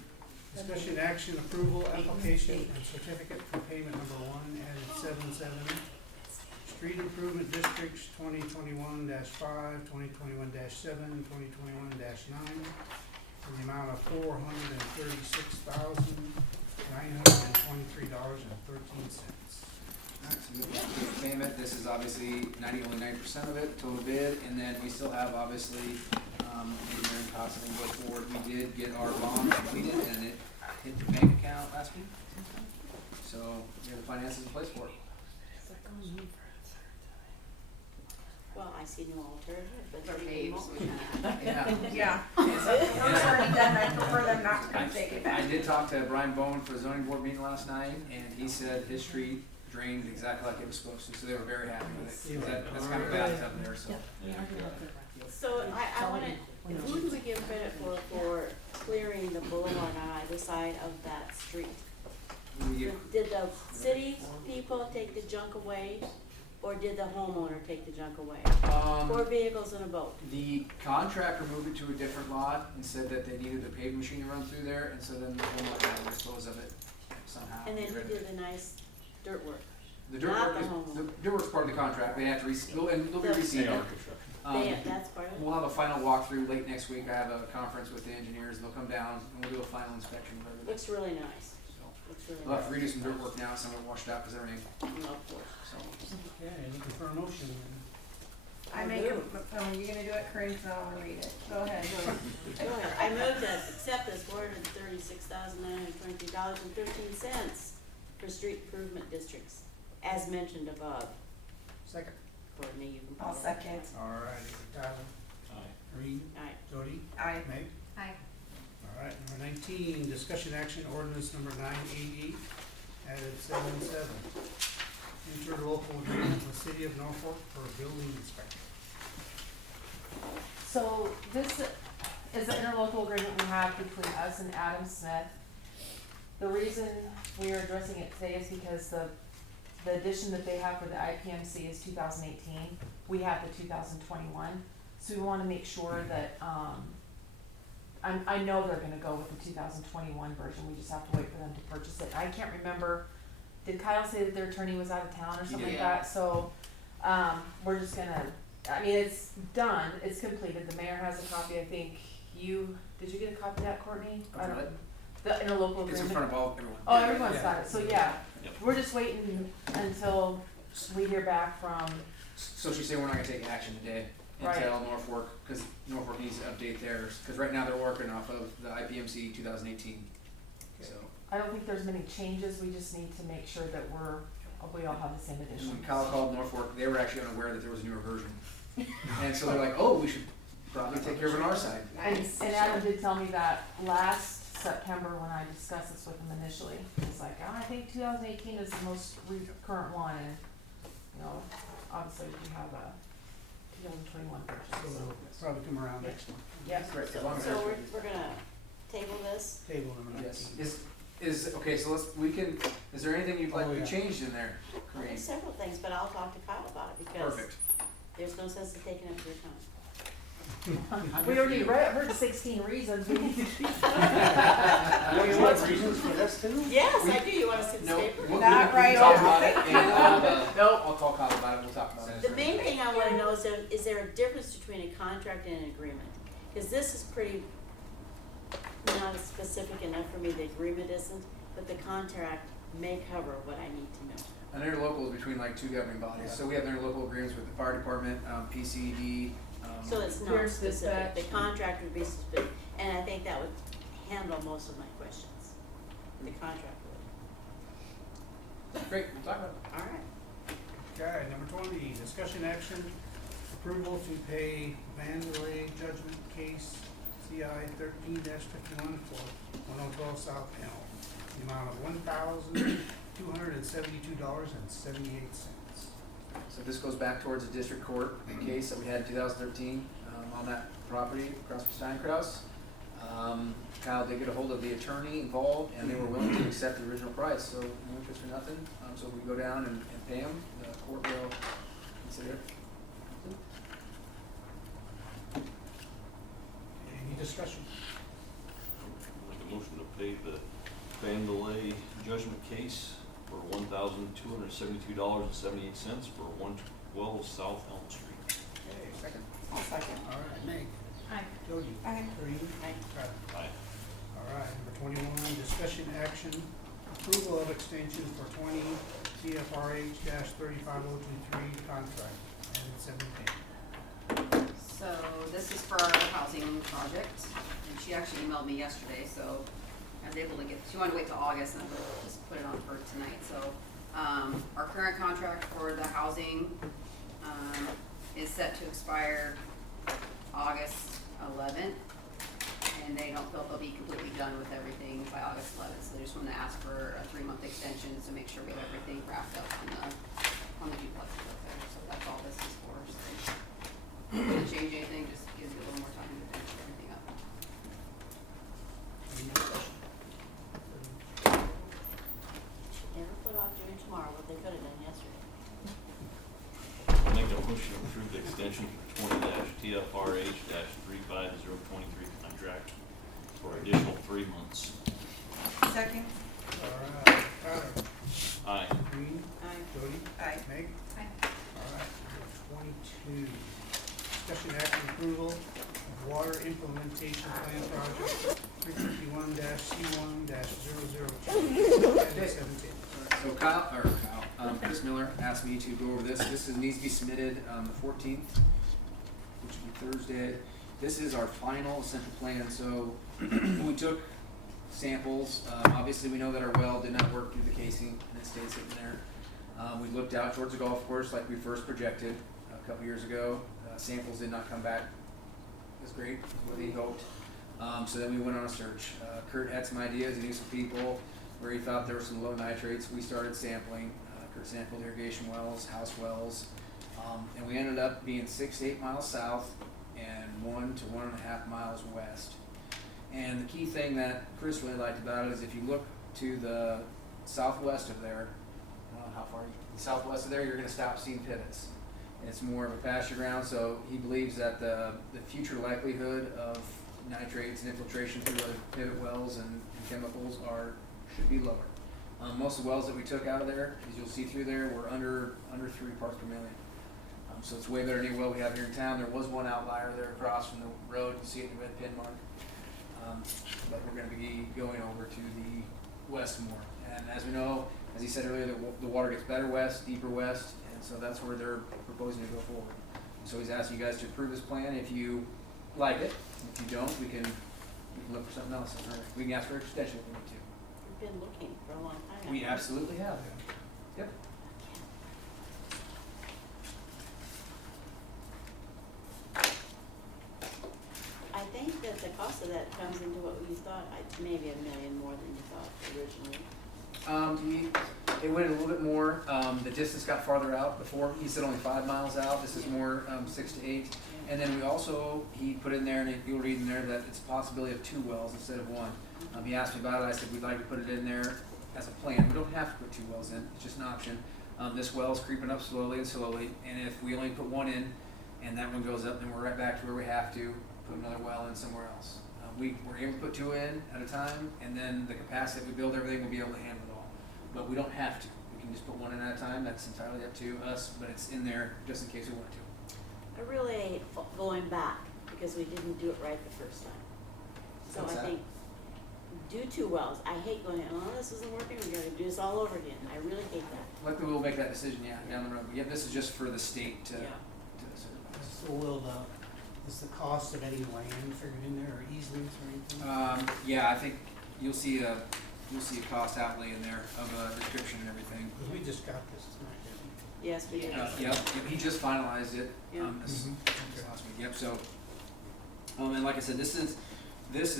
Discussion action approval application and certificate for payment number 1 added 7-7. Street Improvement Districts 2021-5, 2021-7, 2021-9 in the amount of $436,923.13. Alright, so we have payment, this is obviously only 90% of it, total bid, and then we still have obviously, engineering costs and go forward. We did get our bond completed and it hit the bank account last week. So we have the finances in place for it. Well, I see no alternative, but For take a Dave's, motion. Yeah. Yeah. It's already done. I prefer them not to come take it I back. did talk to Brian Bowen for the zoning board meeting last night, and he said his street drained exactly like it was supposed to, so they were very happy with it. That's kind of bad up there, so. So I wanna, who do we give credit for clearing the boulevard on either side of that street? We give Did the city people take the junk away, or did the homeowner take the junk away? 4 vehicles and a boat. The contractor moved it to a different lot and said that they needed a paving machine to run through there, and so then the homeowner had to dispose of it somehow. And then get who rid of did it. the nice dirt work? The dirt not work the is, homeowner. the dirt work's part of the contract, they have to and they'll be The- received. That's part of it? We'll have a final walkthrough late next week, I have a conference with the engineers, they'll come down and we'll do a final inspection of everything. Looks really nice. So, Looks really we'll have to nice. redo some dirt work now, some of it washed out because of rain, No, of course. so. Okay, looking for a motion. I make a, oh, you're gonna do it, Corinne, so I wanna read it. Go ahead. Go ahead. I move to accept this $436,923.13 for street improvement districts, as mentioned above. Second. Courtney, you can. I'll follow. second. All right, Tyler, Aye. Green, Aye. Jody, Aye. Meg. Aye. All right, number 19, discussion action ordinance number 988, added 7-7. Interlocal agreement with City of Norfolk for a building inspector. So this is the interlocal agreement we have between us and Adam Smith. The reason we are addressing it today is because the addition that they have for the IPMC is 2018. We have the 2021. So we wanna make sure that, I know they're gonna go with the 2021 version, we just have to wait for them to purchase it. I can't remember, did Kyle say that their attorney was out of town or He something like did. that? So, we're just gonna, I mean, it's done, it's completed, the mayor has a copy, I think did you get a copy of that, Courtney? I don't- Of what? The interlocal It's in agreement? front of all, everyone. Oh, everyone's got it, so yeah, Yep. we're just waiting until we hear back from, So she's saying we're not gonna take action today Right. until Norfolk, cause Norfolk needs to update theirs, cause right now they're working off of the IPMC 2018, so. I don't think there's many changes, we just need to make sure that we all have the same And edition. when Kyle called Norfolk, they were actually unaware that there was a newer version. And so they're like, oh, we should probably take care of it on our side. And Adam did tell me that last September when I discussed this with him initially. He's like, oh, I think 2018 is the most current one, and, you know, obviously we have a 2021 So version, it'll probably come around next month. Yes. Great, as So, long as so everything- we're gonna table this? Table number 19. Yes, is, okay, so is there anything you'd like Oh, to be yeah. changed in there, Well, Kareem? there's several things, but I'll talk to Kyle about it because Perfect. there's no sense in taking up your time. We already heard 16 reasons we need to keep. You want reasons for this too? Yes, I do. You wanna see the No, paper? we Not can right talk on. about it, and I'll call Kyle about it, we'll talk about it. The main thing I wanna know is there a difference between a contract and an agreement? Cause this is pretty, not specific enough for me, the agreement isn't, but the contract may cover what I need to know. An interlocal is between like two governing bodies, so we have interlocal agreements with the fire department, PCD, So it's not Here's specific, the dispatch. contract would be specific, and I think that would handle most of my questions. The contract would. Great, we'll talk about it. Alright. Okay, number 20, discussion action, approval to pay Vandalay Judgment Case CI 13-51 for 1012 South Elm, the amount of $1,272.78. So this goes back towards the district court case that we had in 2013 on that property across from Steinkraus. Kyle did get a hold of the attorney involved, and they were willing to accept the original price, so no interest for nothing. So if we go down and pay them, the court will consider it. Any discussion? Make a motion to pay the Vandalay judgment case for $1,272.78 for 112 South Elm Street. Okay, second. I'll second. All right, Meg. Aye. Jody. Aye. Kareem. Aye. Tyler. Aye. All right, number 21, discussion action, approval of extension for 20 CFRH-35023 contract, and 17. So this is for our housing project, and she actually emailed me yesterday, so I was able to she wanted to wait till August, and I just put it on for tonight, so, our current contract for the housing, is set to expire August 11th, and they don't feel they'll be completely done with everything by August 11th, so they just wanted to ask for a 3-month extension to make sure we have everything wrapped up on the duplexes up there, so that's all this is for, so. Doesn't change anything, just gives you a little more time to finish everything up. Any discussion? Never put off doing tomorrow what they could have done yesterday. Make a motion to approve the extension for 20-TFRH-35023 contract for additional 3 months. Second. All right, Tyler. Aye. Kareem. Aye. Jody. Aye. Meg. Aye. All right, number 22, discussion action approval of water implementation plan project 351-C1-002, and 17. So Chris Miller asked me to go over this. This needs to be submitted on the 14th, which will be Thursday. This is our final essential plan. So we took samples. Obviously, we know that our well did not work through the casing, and it stayed sitting there. We looked out towards the golf course like we first projected a couple years ago. Samples did not come back as great as what he hoped. So then we went on a search. Kurt had some ideas. He knew some people where he thought there were some low nitrates. We started sampling. Kurt sampled irrigation wells, house wells, and we ended up being 6 to 8 miles south and 1 to 1.5 miles west. And the key thing that Chris really liked about it is if you look to the southwest of there, I don't know how far, southwest of there, you're going to stop seeing pivots. And it's more of a pasture ground, so he believes that the future likelihood of nitrates and infiltration through other pivot wells and chemicals should be lower. Most of the wells that we took out of there, as you'll see through there, were under 3 parts per million. So it's way better than any well we have here in town. There was one outlier there across from the road. You can see it in the red pin mark. But we're going to be going over to the west more. And as we know, as he said earlier, the water gets better west, deeper west, and so that's where they're proposing to go forward. So he's asking you guys to approve this plan. If you like it, if you don't, we can look for something else. We can ask for extension if we need to. We've been looking for a long time. We absolutely have. Yep. I think that the cost so that comes into what you thought, maybe $1 million more than you thought originally. It went a little bit more. The distance got farther out before. He said only 5 miles out. This is more 6 to 8. And then he put in there, and you'll read in there that it's a possibility of 2 wells instead of 1. He asked me about it. I said we'd like to put it in there as a plan. We don't have to put 2 wells in. It's just an option. This well's creeping up slowly and slowly, and if we only put 1 in, and that one goes up, then we're right back to where we have to put another well in somewhere else. We were able to put 2 in at a time, and then the capacity that we build everything will be able to handle it all. But we don't have to. We can just put 1 in at a time. That's entirely up to us, but it's in there just in case we want to. I really hate going back because we didn't do it right the first time. So What's I that? think do 2 wells. I hate going, oh, this isn't working, we gotta do this all over again. I really hate that. Likely we'll make that decision, down the road. But yeah, this is just for the state to Yeah. certify. So is the cost of any land figured in there, or easements or anything? Yeah, I think you'll see a cost outlay in there of a description and everything. Because we just got this tonight, didn't we? Yes, we did. Yep, he just finalized it, Yeah. this last week, yep, so, and like I said, this is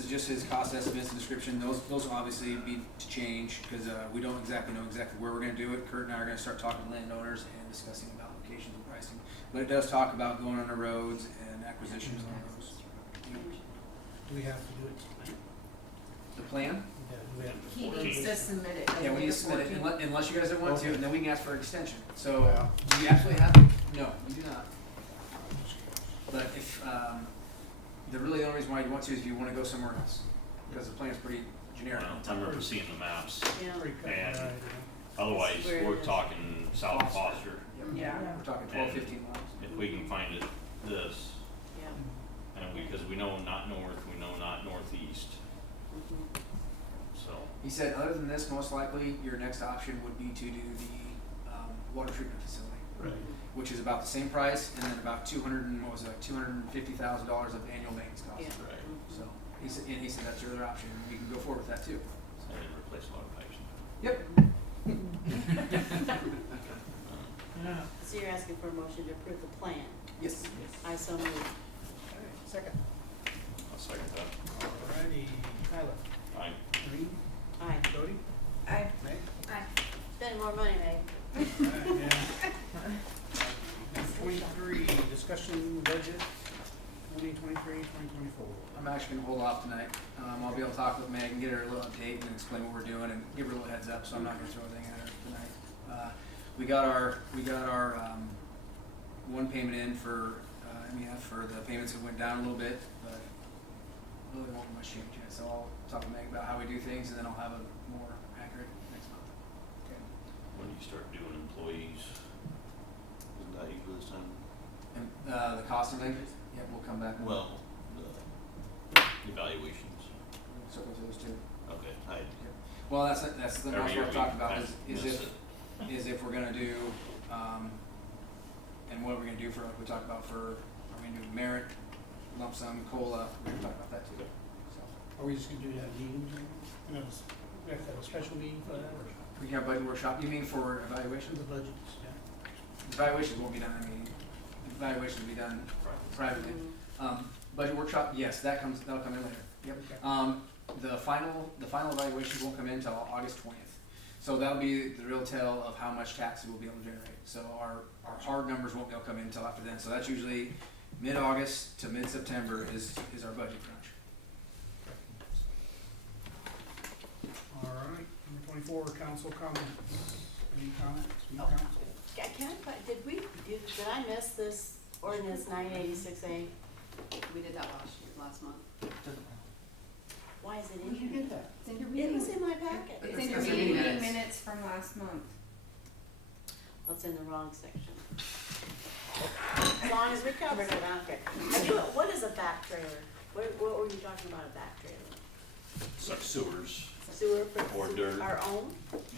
just his cost estimates and description. Those will obviously be to change, because, we don't exactly know where we're gonna do it. Kurt and I are gonna start talking to landowners and discussing about locations and pricing. But it does talk about going on the roads and acquisitions on those. Do we have to do it tonight? The plan? Yeah, do we have to? He needs to submit it. Yeah, we need to submit it, unless you guys don't want to, Okay. and then we can ask for an extension. So, Well. do you absolutely have to? No, you do not. But if, the only reason why you want to is if you want to go somewhere else, because the plan's pretty generic. Well, I remember seeing the maps. Yeah. Pretty cut And- and dried, you know? Otherwise, Where it we're is. talking South Foster. Yep. Yeah. We're talking 12, And 15 miles. If we can find it, this, Yeah. and because we know not north, we know not northeast, Mhm. so. He said, other than this, most likely your next option would be to do the water treatment facility, Right. which is about the same price, and then about $250,000 of annual maintenance costs. Yeah. Right. So he said that's your other option, and we can go forward with that too. And then replace a lot of pipes. Yep. So you're asking for a motion to approve the plan? Yes. I so move. Alright, second. I'll second that. Alrighty, Tyler, Aye. Maureen, Aye. Jody, Aye. Meg? Spend more money, Meg. Alright, yeah. Next 23, discussion budget, 2023-2024. I'm actually gonna hold off tonight. I'll be able to talk with Meg and get her a little update and explain what we're doing and give her a little heads up, so I'm not gonna throw anything at her tonight. We got our one payment in for, MEF for the payments that went down a little bit, but really won't be much change yet, so I'll talk to Meg about how we do things, and then I'll have a more accurate next month. When do you start doing employees? Isn't that usually this time? And, the cost of things, yeah, we'll come back. Well, the evaluations. So with those two. Okay, Well, that's the Every most year we're talking about I is miss if, it. we're gonna do, and what we're gonna do for, like we talked about for, are we gonna do merit, lump sum, COLA, we're gonna talk about that too, so. Are we just gonna do that meeting? We have to have a special meeting for that, or We can have budget workshop, you mean for evaluations? the budgets, yeah? Evaluations won't be done, evaluations will be done privately. Budget workshop, yes, that'll come in later, yep. Okay. The final evaluations won't come in until August 20th. So that'll be the real tell of how much tax we'll be able to generate. So our hard numbers won't be able to come in until after then. So that's usually mid-August to mid-September is our budget crunch. Alright, number 24, council comments. Any comments from Oh. council? Did I miss this ordinance 986A? We did that last month. Why is it in Where'd you here? get that? It's in your It meeting. was in my packet. It's in It's your in meeting meeting minutes. minutes from last month. Well, it's in the wrong section. As long as we covered it, I don't care. What is a back trailer? What were you talking about, a back trailer? It's like sewers. Sewer Or for dirt. our own?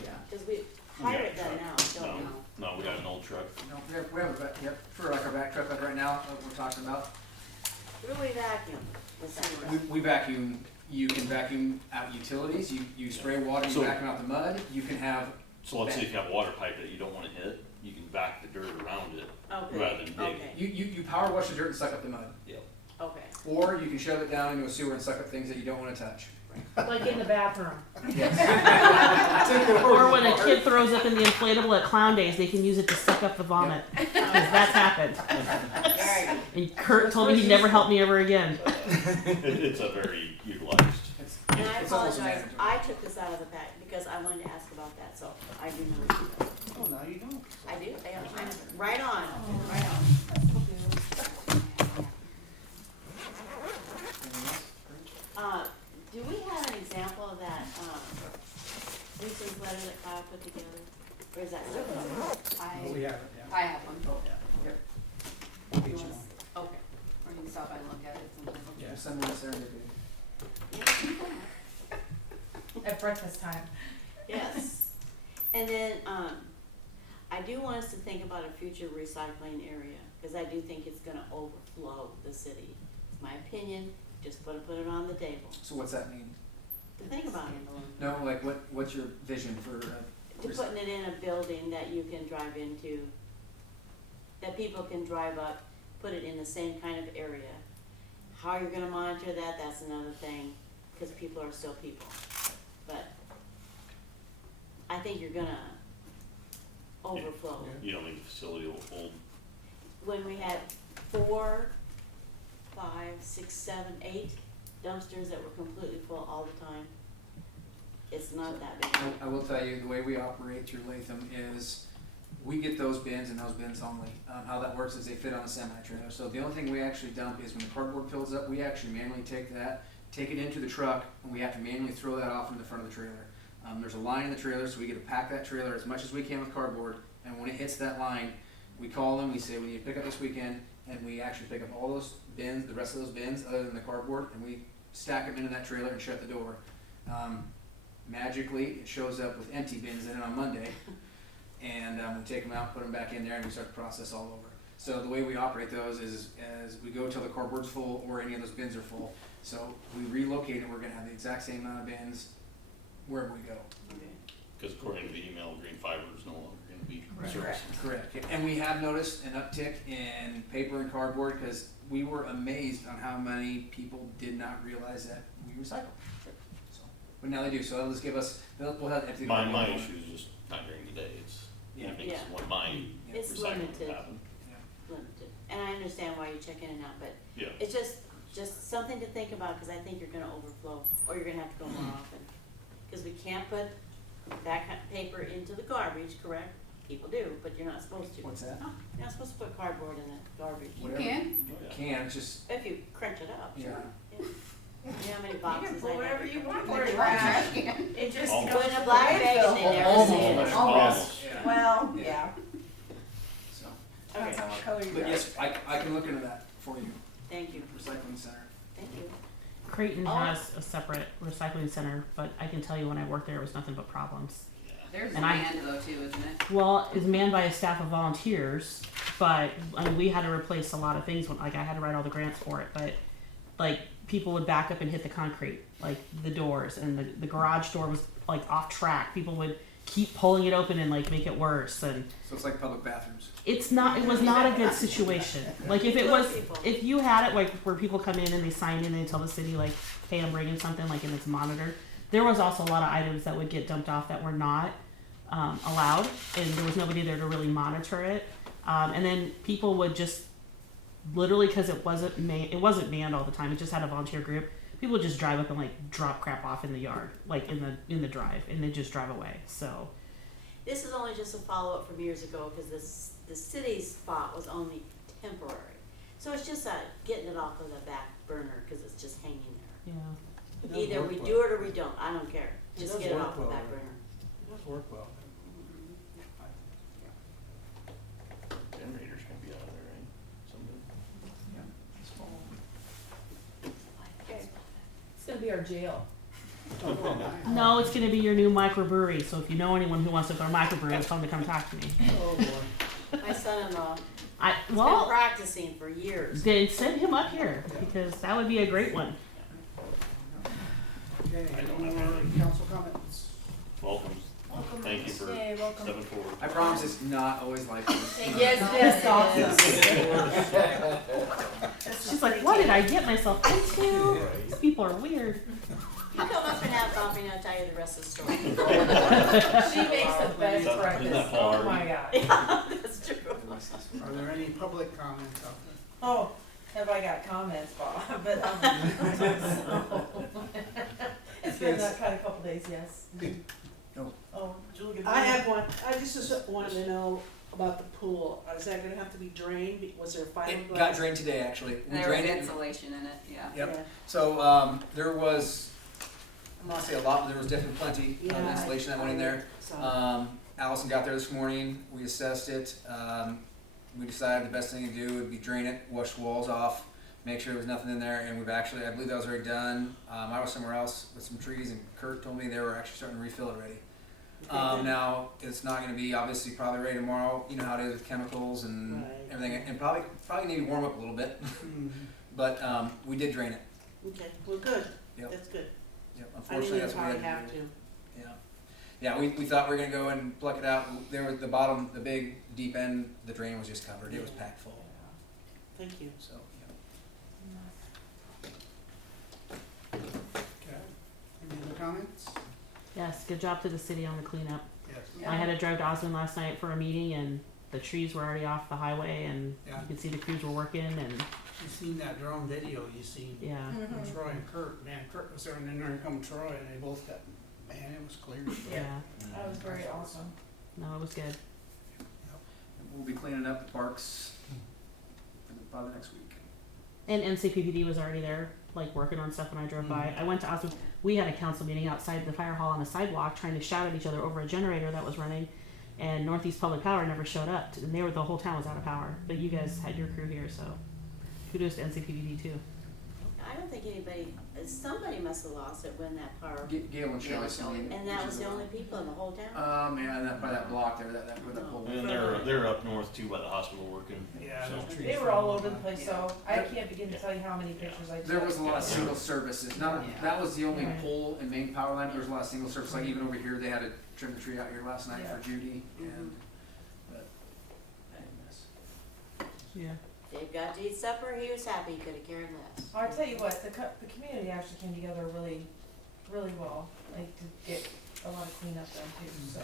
Yeah. Cause we hire it done now, don't we? No, we got an old truck. No, we have a back, yep, for like our back truck like right now, what we're talking about. Really vacuum the sewer. We vacuum, you can vacuum out utilities, you spray water, you So- vacuum out the mud, you can have, So let's say if you have a water pipe that you don't wanna hit, you can back the dirt around it Okay, rather than dig. okay. you power wash the dirt and suck up the mud. Yep. Okay. Or you can shove it down into a sewer and suck up things that you don't wanna touch. Like in the bathroom. Or when a kid throws up in the inflatable at Clown Days, they can use it to suck up the vomit. Because that's happened. Alright. And Kurt told me he'd never help me ever again. It's a very utilized. And I It's almost apologize, mandatory. I took this out of the pack because I wanted to ask about that, so I do know. Oh, now you don't. I do, I'm right on, right on. Do we have an example of that, Lisa's letter that Kyle put together? Or is that Oh, we have it, yeah. I have one. Oh, yeah. Here. Each You one. wanna- Okay, or you can stop by and look at it sometime. Yeah. Send me this there, maybe. At breakfast time. Yes. And then, I do want us to think about a future recycling area, cause I do think it's gonna overflow the city. It's my opinion, just put it on the table, So what's that mean? to think about it. No, like what's your vision for, To putting it in a building that you can drive into, that people can drive up, put it in the same kind of area. How you're gonna monitor that, that's another thing, cause people are still people. But I think you're gonna overflow. You don't think the facility will hold? When we had 4, 5, 6, 7, 8 dumpsters that were completely full all the time, it's not that big. I will tell you, the way we operate through Latham is we get those bins and those bins only. How that works is they fit on a semi-trailer. So the only thing we actually dump is when the cardboard fills up, we actually manually take it into the truck, and we have to manually throw that off in the front of the trailer. There's a line in the trailer, so we get to pack that trailer as much as we can with cardboard, and when it hits that line, we call them, we say, we need to pick up this weekend, and we actually pick up all those bins, the rest of those bins, other than the cardboard, and we stack them into that trailer and shut the door. Magically, it shows up with empty bins in it on Monday, and we take them out, put them back in there, and we start the process all over. So the way we operate those is as we go till the cardboard's full or any of those bins are full. So we relocate it, we're gonna have the exact same amount of bins wherever we go. Cause according to the email, green fiber is no longer gonna be Correct. serviced. Correct. And we have noticed an uptick in paper and cardboard, because we were amazed on how many people did not realize that we recycle. So, but now they do, so they'll just give us, we'll have empty. My issue is just not during the day, it's, Yeah. it makes Yeah. one of my It's recycling limited. happen. Limited. And I understand why you check in and out, but Yeah. it's just something to think about, cause I think you're gonna overflow, or you're gonna have to go more often. Cause we can't put that kind of paper into the garbage, correct? People do, but you're not supposed to. What's that? You're not supposed to put cardboard in the garbage. Whatever. Can, it's just, If you crunch it up, yeah. sure. Yeah. You know how many You boxes can I put have? whatever you want Put in it the right in trash. the can. It just Almost. goes Put in to a black the bag and they landfill. never see it. Almost. Well, Yeah. yeah, So, depends on what color you but got. yes, I can look into that for you, Thank you, recycling center. thank you. Creighton Oh. has a separate recycling center, but I can tell you when I worked there, it was nothing but problems. There's And demand though too, isn't it? Well, it's manned by a staff of volunteers, but I mean, we had to replace a lot of things. When, like, I had to write all the grants for it, but like people would back up and hit the concrete, like the doors, and the garage door was like off track. People would keep pulling it open and like make it worse, and So it's like public bathrooms. it was not a good situation. Like if you had it like where people come in and they sign in and they tell the city like, hey, I'm bringing something, like, and it's monitored. There was also a lot of items that would get dumped off that were not allowed, and there was nobody there to really monitor it. And then people would just literally, because it wasn't manned all the time. It just had a volunteer group. People would just drive up and like drop crap off in the yard, like in the drive, and then just drive away. So This is only just a follow-up from years ago, because the city's spot was only temporary. So it's just getting it off of the back burner, because it's just hanging there. yeah. Either we do it or we don't, I don't care, just does get it work off the well, back right? burner. It does work well. Generators can be out of there, right? Someday. Yeah. It's full. Okay. It's gonna be our jail. No, it's gonna be your new microbrewery. So if you know anyone who wants to go to a microbrewery, tell them to come talk to me. Oh, boy. My son-in-law I has been well, practicing for years. then send him up here because that would be a great one. Okay, I don't any have more anything. council comments? Welcome. Thank you for Yay, welcome. stepping forward. I promise it's not always like this. Yes, yes, awesome. She's like, what did I get myself into? These people are weird. You come up and have coffee and I'll tell you the rest of the story. She makes the best Isn't breakfast. that Paul Oh my Harvey? god. Yeah, that's true. Are there any public comments out there? Oh, have I got comments, Bob? But it's been that kind of couple days, yes. No. Oh, Julie. I have one. I just wanted to know about the pool. Is that gonna have to be drained? Was there a fiberglass? It got drained today, actually. We There was drained it. insulation in it, yeah. Yep. So, there was, I'm not gonna say a lot, but there was definitely plenty of Yeah, insulation that went in there. Allison got there this morning, we assessed it, we decided the best thing to do would be drain it, wash the walls off, make sure there was nothing in there, and we've actually, I believe that was already done. I was somewhere else with some trees, and Kurt told me they were actually starting to refill it already. Now, it's not gonna be obviously probably ready tomorrow, you know how it is with chemicals and Right. everything, and probably need to warm up a little bit, but, we did drain it. Okay, well, good. Yep. That's good. Yep, I unfortunately, didn't that's what we probably had have to do. to. Yeah. Yeah, we thought we were gonna go and pluck it out. There was the bottom, the big deep end, the drain was just covered. It was packed full. Thank you. So, Okay. Any other comments? Yes, good job to the city on the cleanup. Yes. Yeah. I had to drive to Osmond last night for a meeting, and the trees were already off the highway, and Yeah. you could see the crews were working, and You seen that drone video you seen? yeah. Troy and Kurt, man, Kurt was there and then there come Troy and they both got, man, it was clear. Yeah. That was very awesome. No, it was good. we'll be cleaning up the parks by the next week. And NCPPD was already there, like working on stuff when I drove by. I went to Osmond. We had a council meeting outside the fire hall on the sidewalk, trying to shout at each other over a generator that was running, and Northeast Public Power never showed up. And the whole town was out of power. But you guys had your crew here, so kudos to NCPPD too. I don't think somebody must have lost it when that power, Gail and Shelley. and that was the only people in the whole town? Yeah, and that by that block there, that where that pole. And they're up north too by the hospital working. Yeah, So- those trees. They were all over the place, so I can't begin to tell you how many pictures I took. There was a lot of single services. That was the only pole and main power line. There was a lot of single service. Like even over here, they had to trim the tree out here last night for Judy. And but I didn't miss. Yeah. Dave got to eat supper, he was happy, he could have cared less. I tell you what, the community actually came together really, really well, like to get a lot of cleanup done too, so.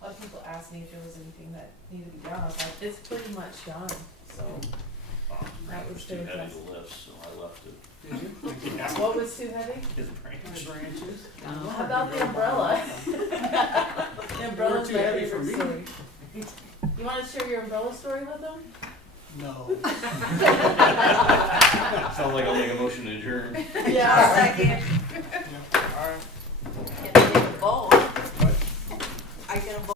A lot of people asked me if there was anything that needed to be done, I was like, it's pretty much done, so. That It was was too heavy fantastic. to lift, so I left it. Did you? What was too heavy? His branch. Branches? How about the umbrella? The umbrella's too my heavy for favorite me. story. You wanna share your umbrella story with them? No. Sounds like I'll make a motion to adjourn. Yeah. Second. All right. Get the bowl. I get a bowl.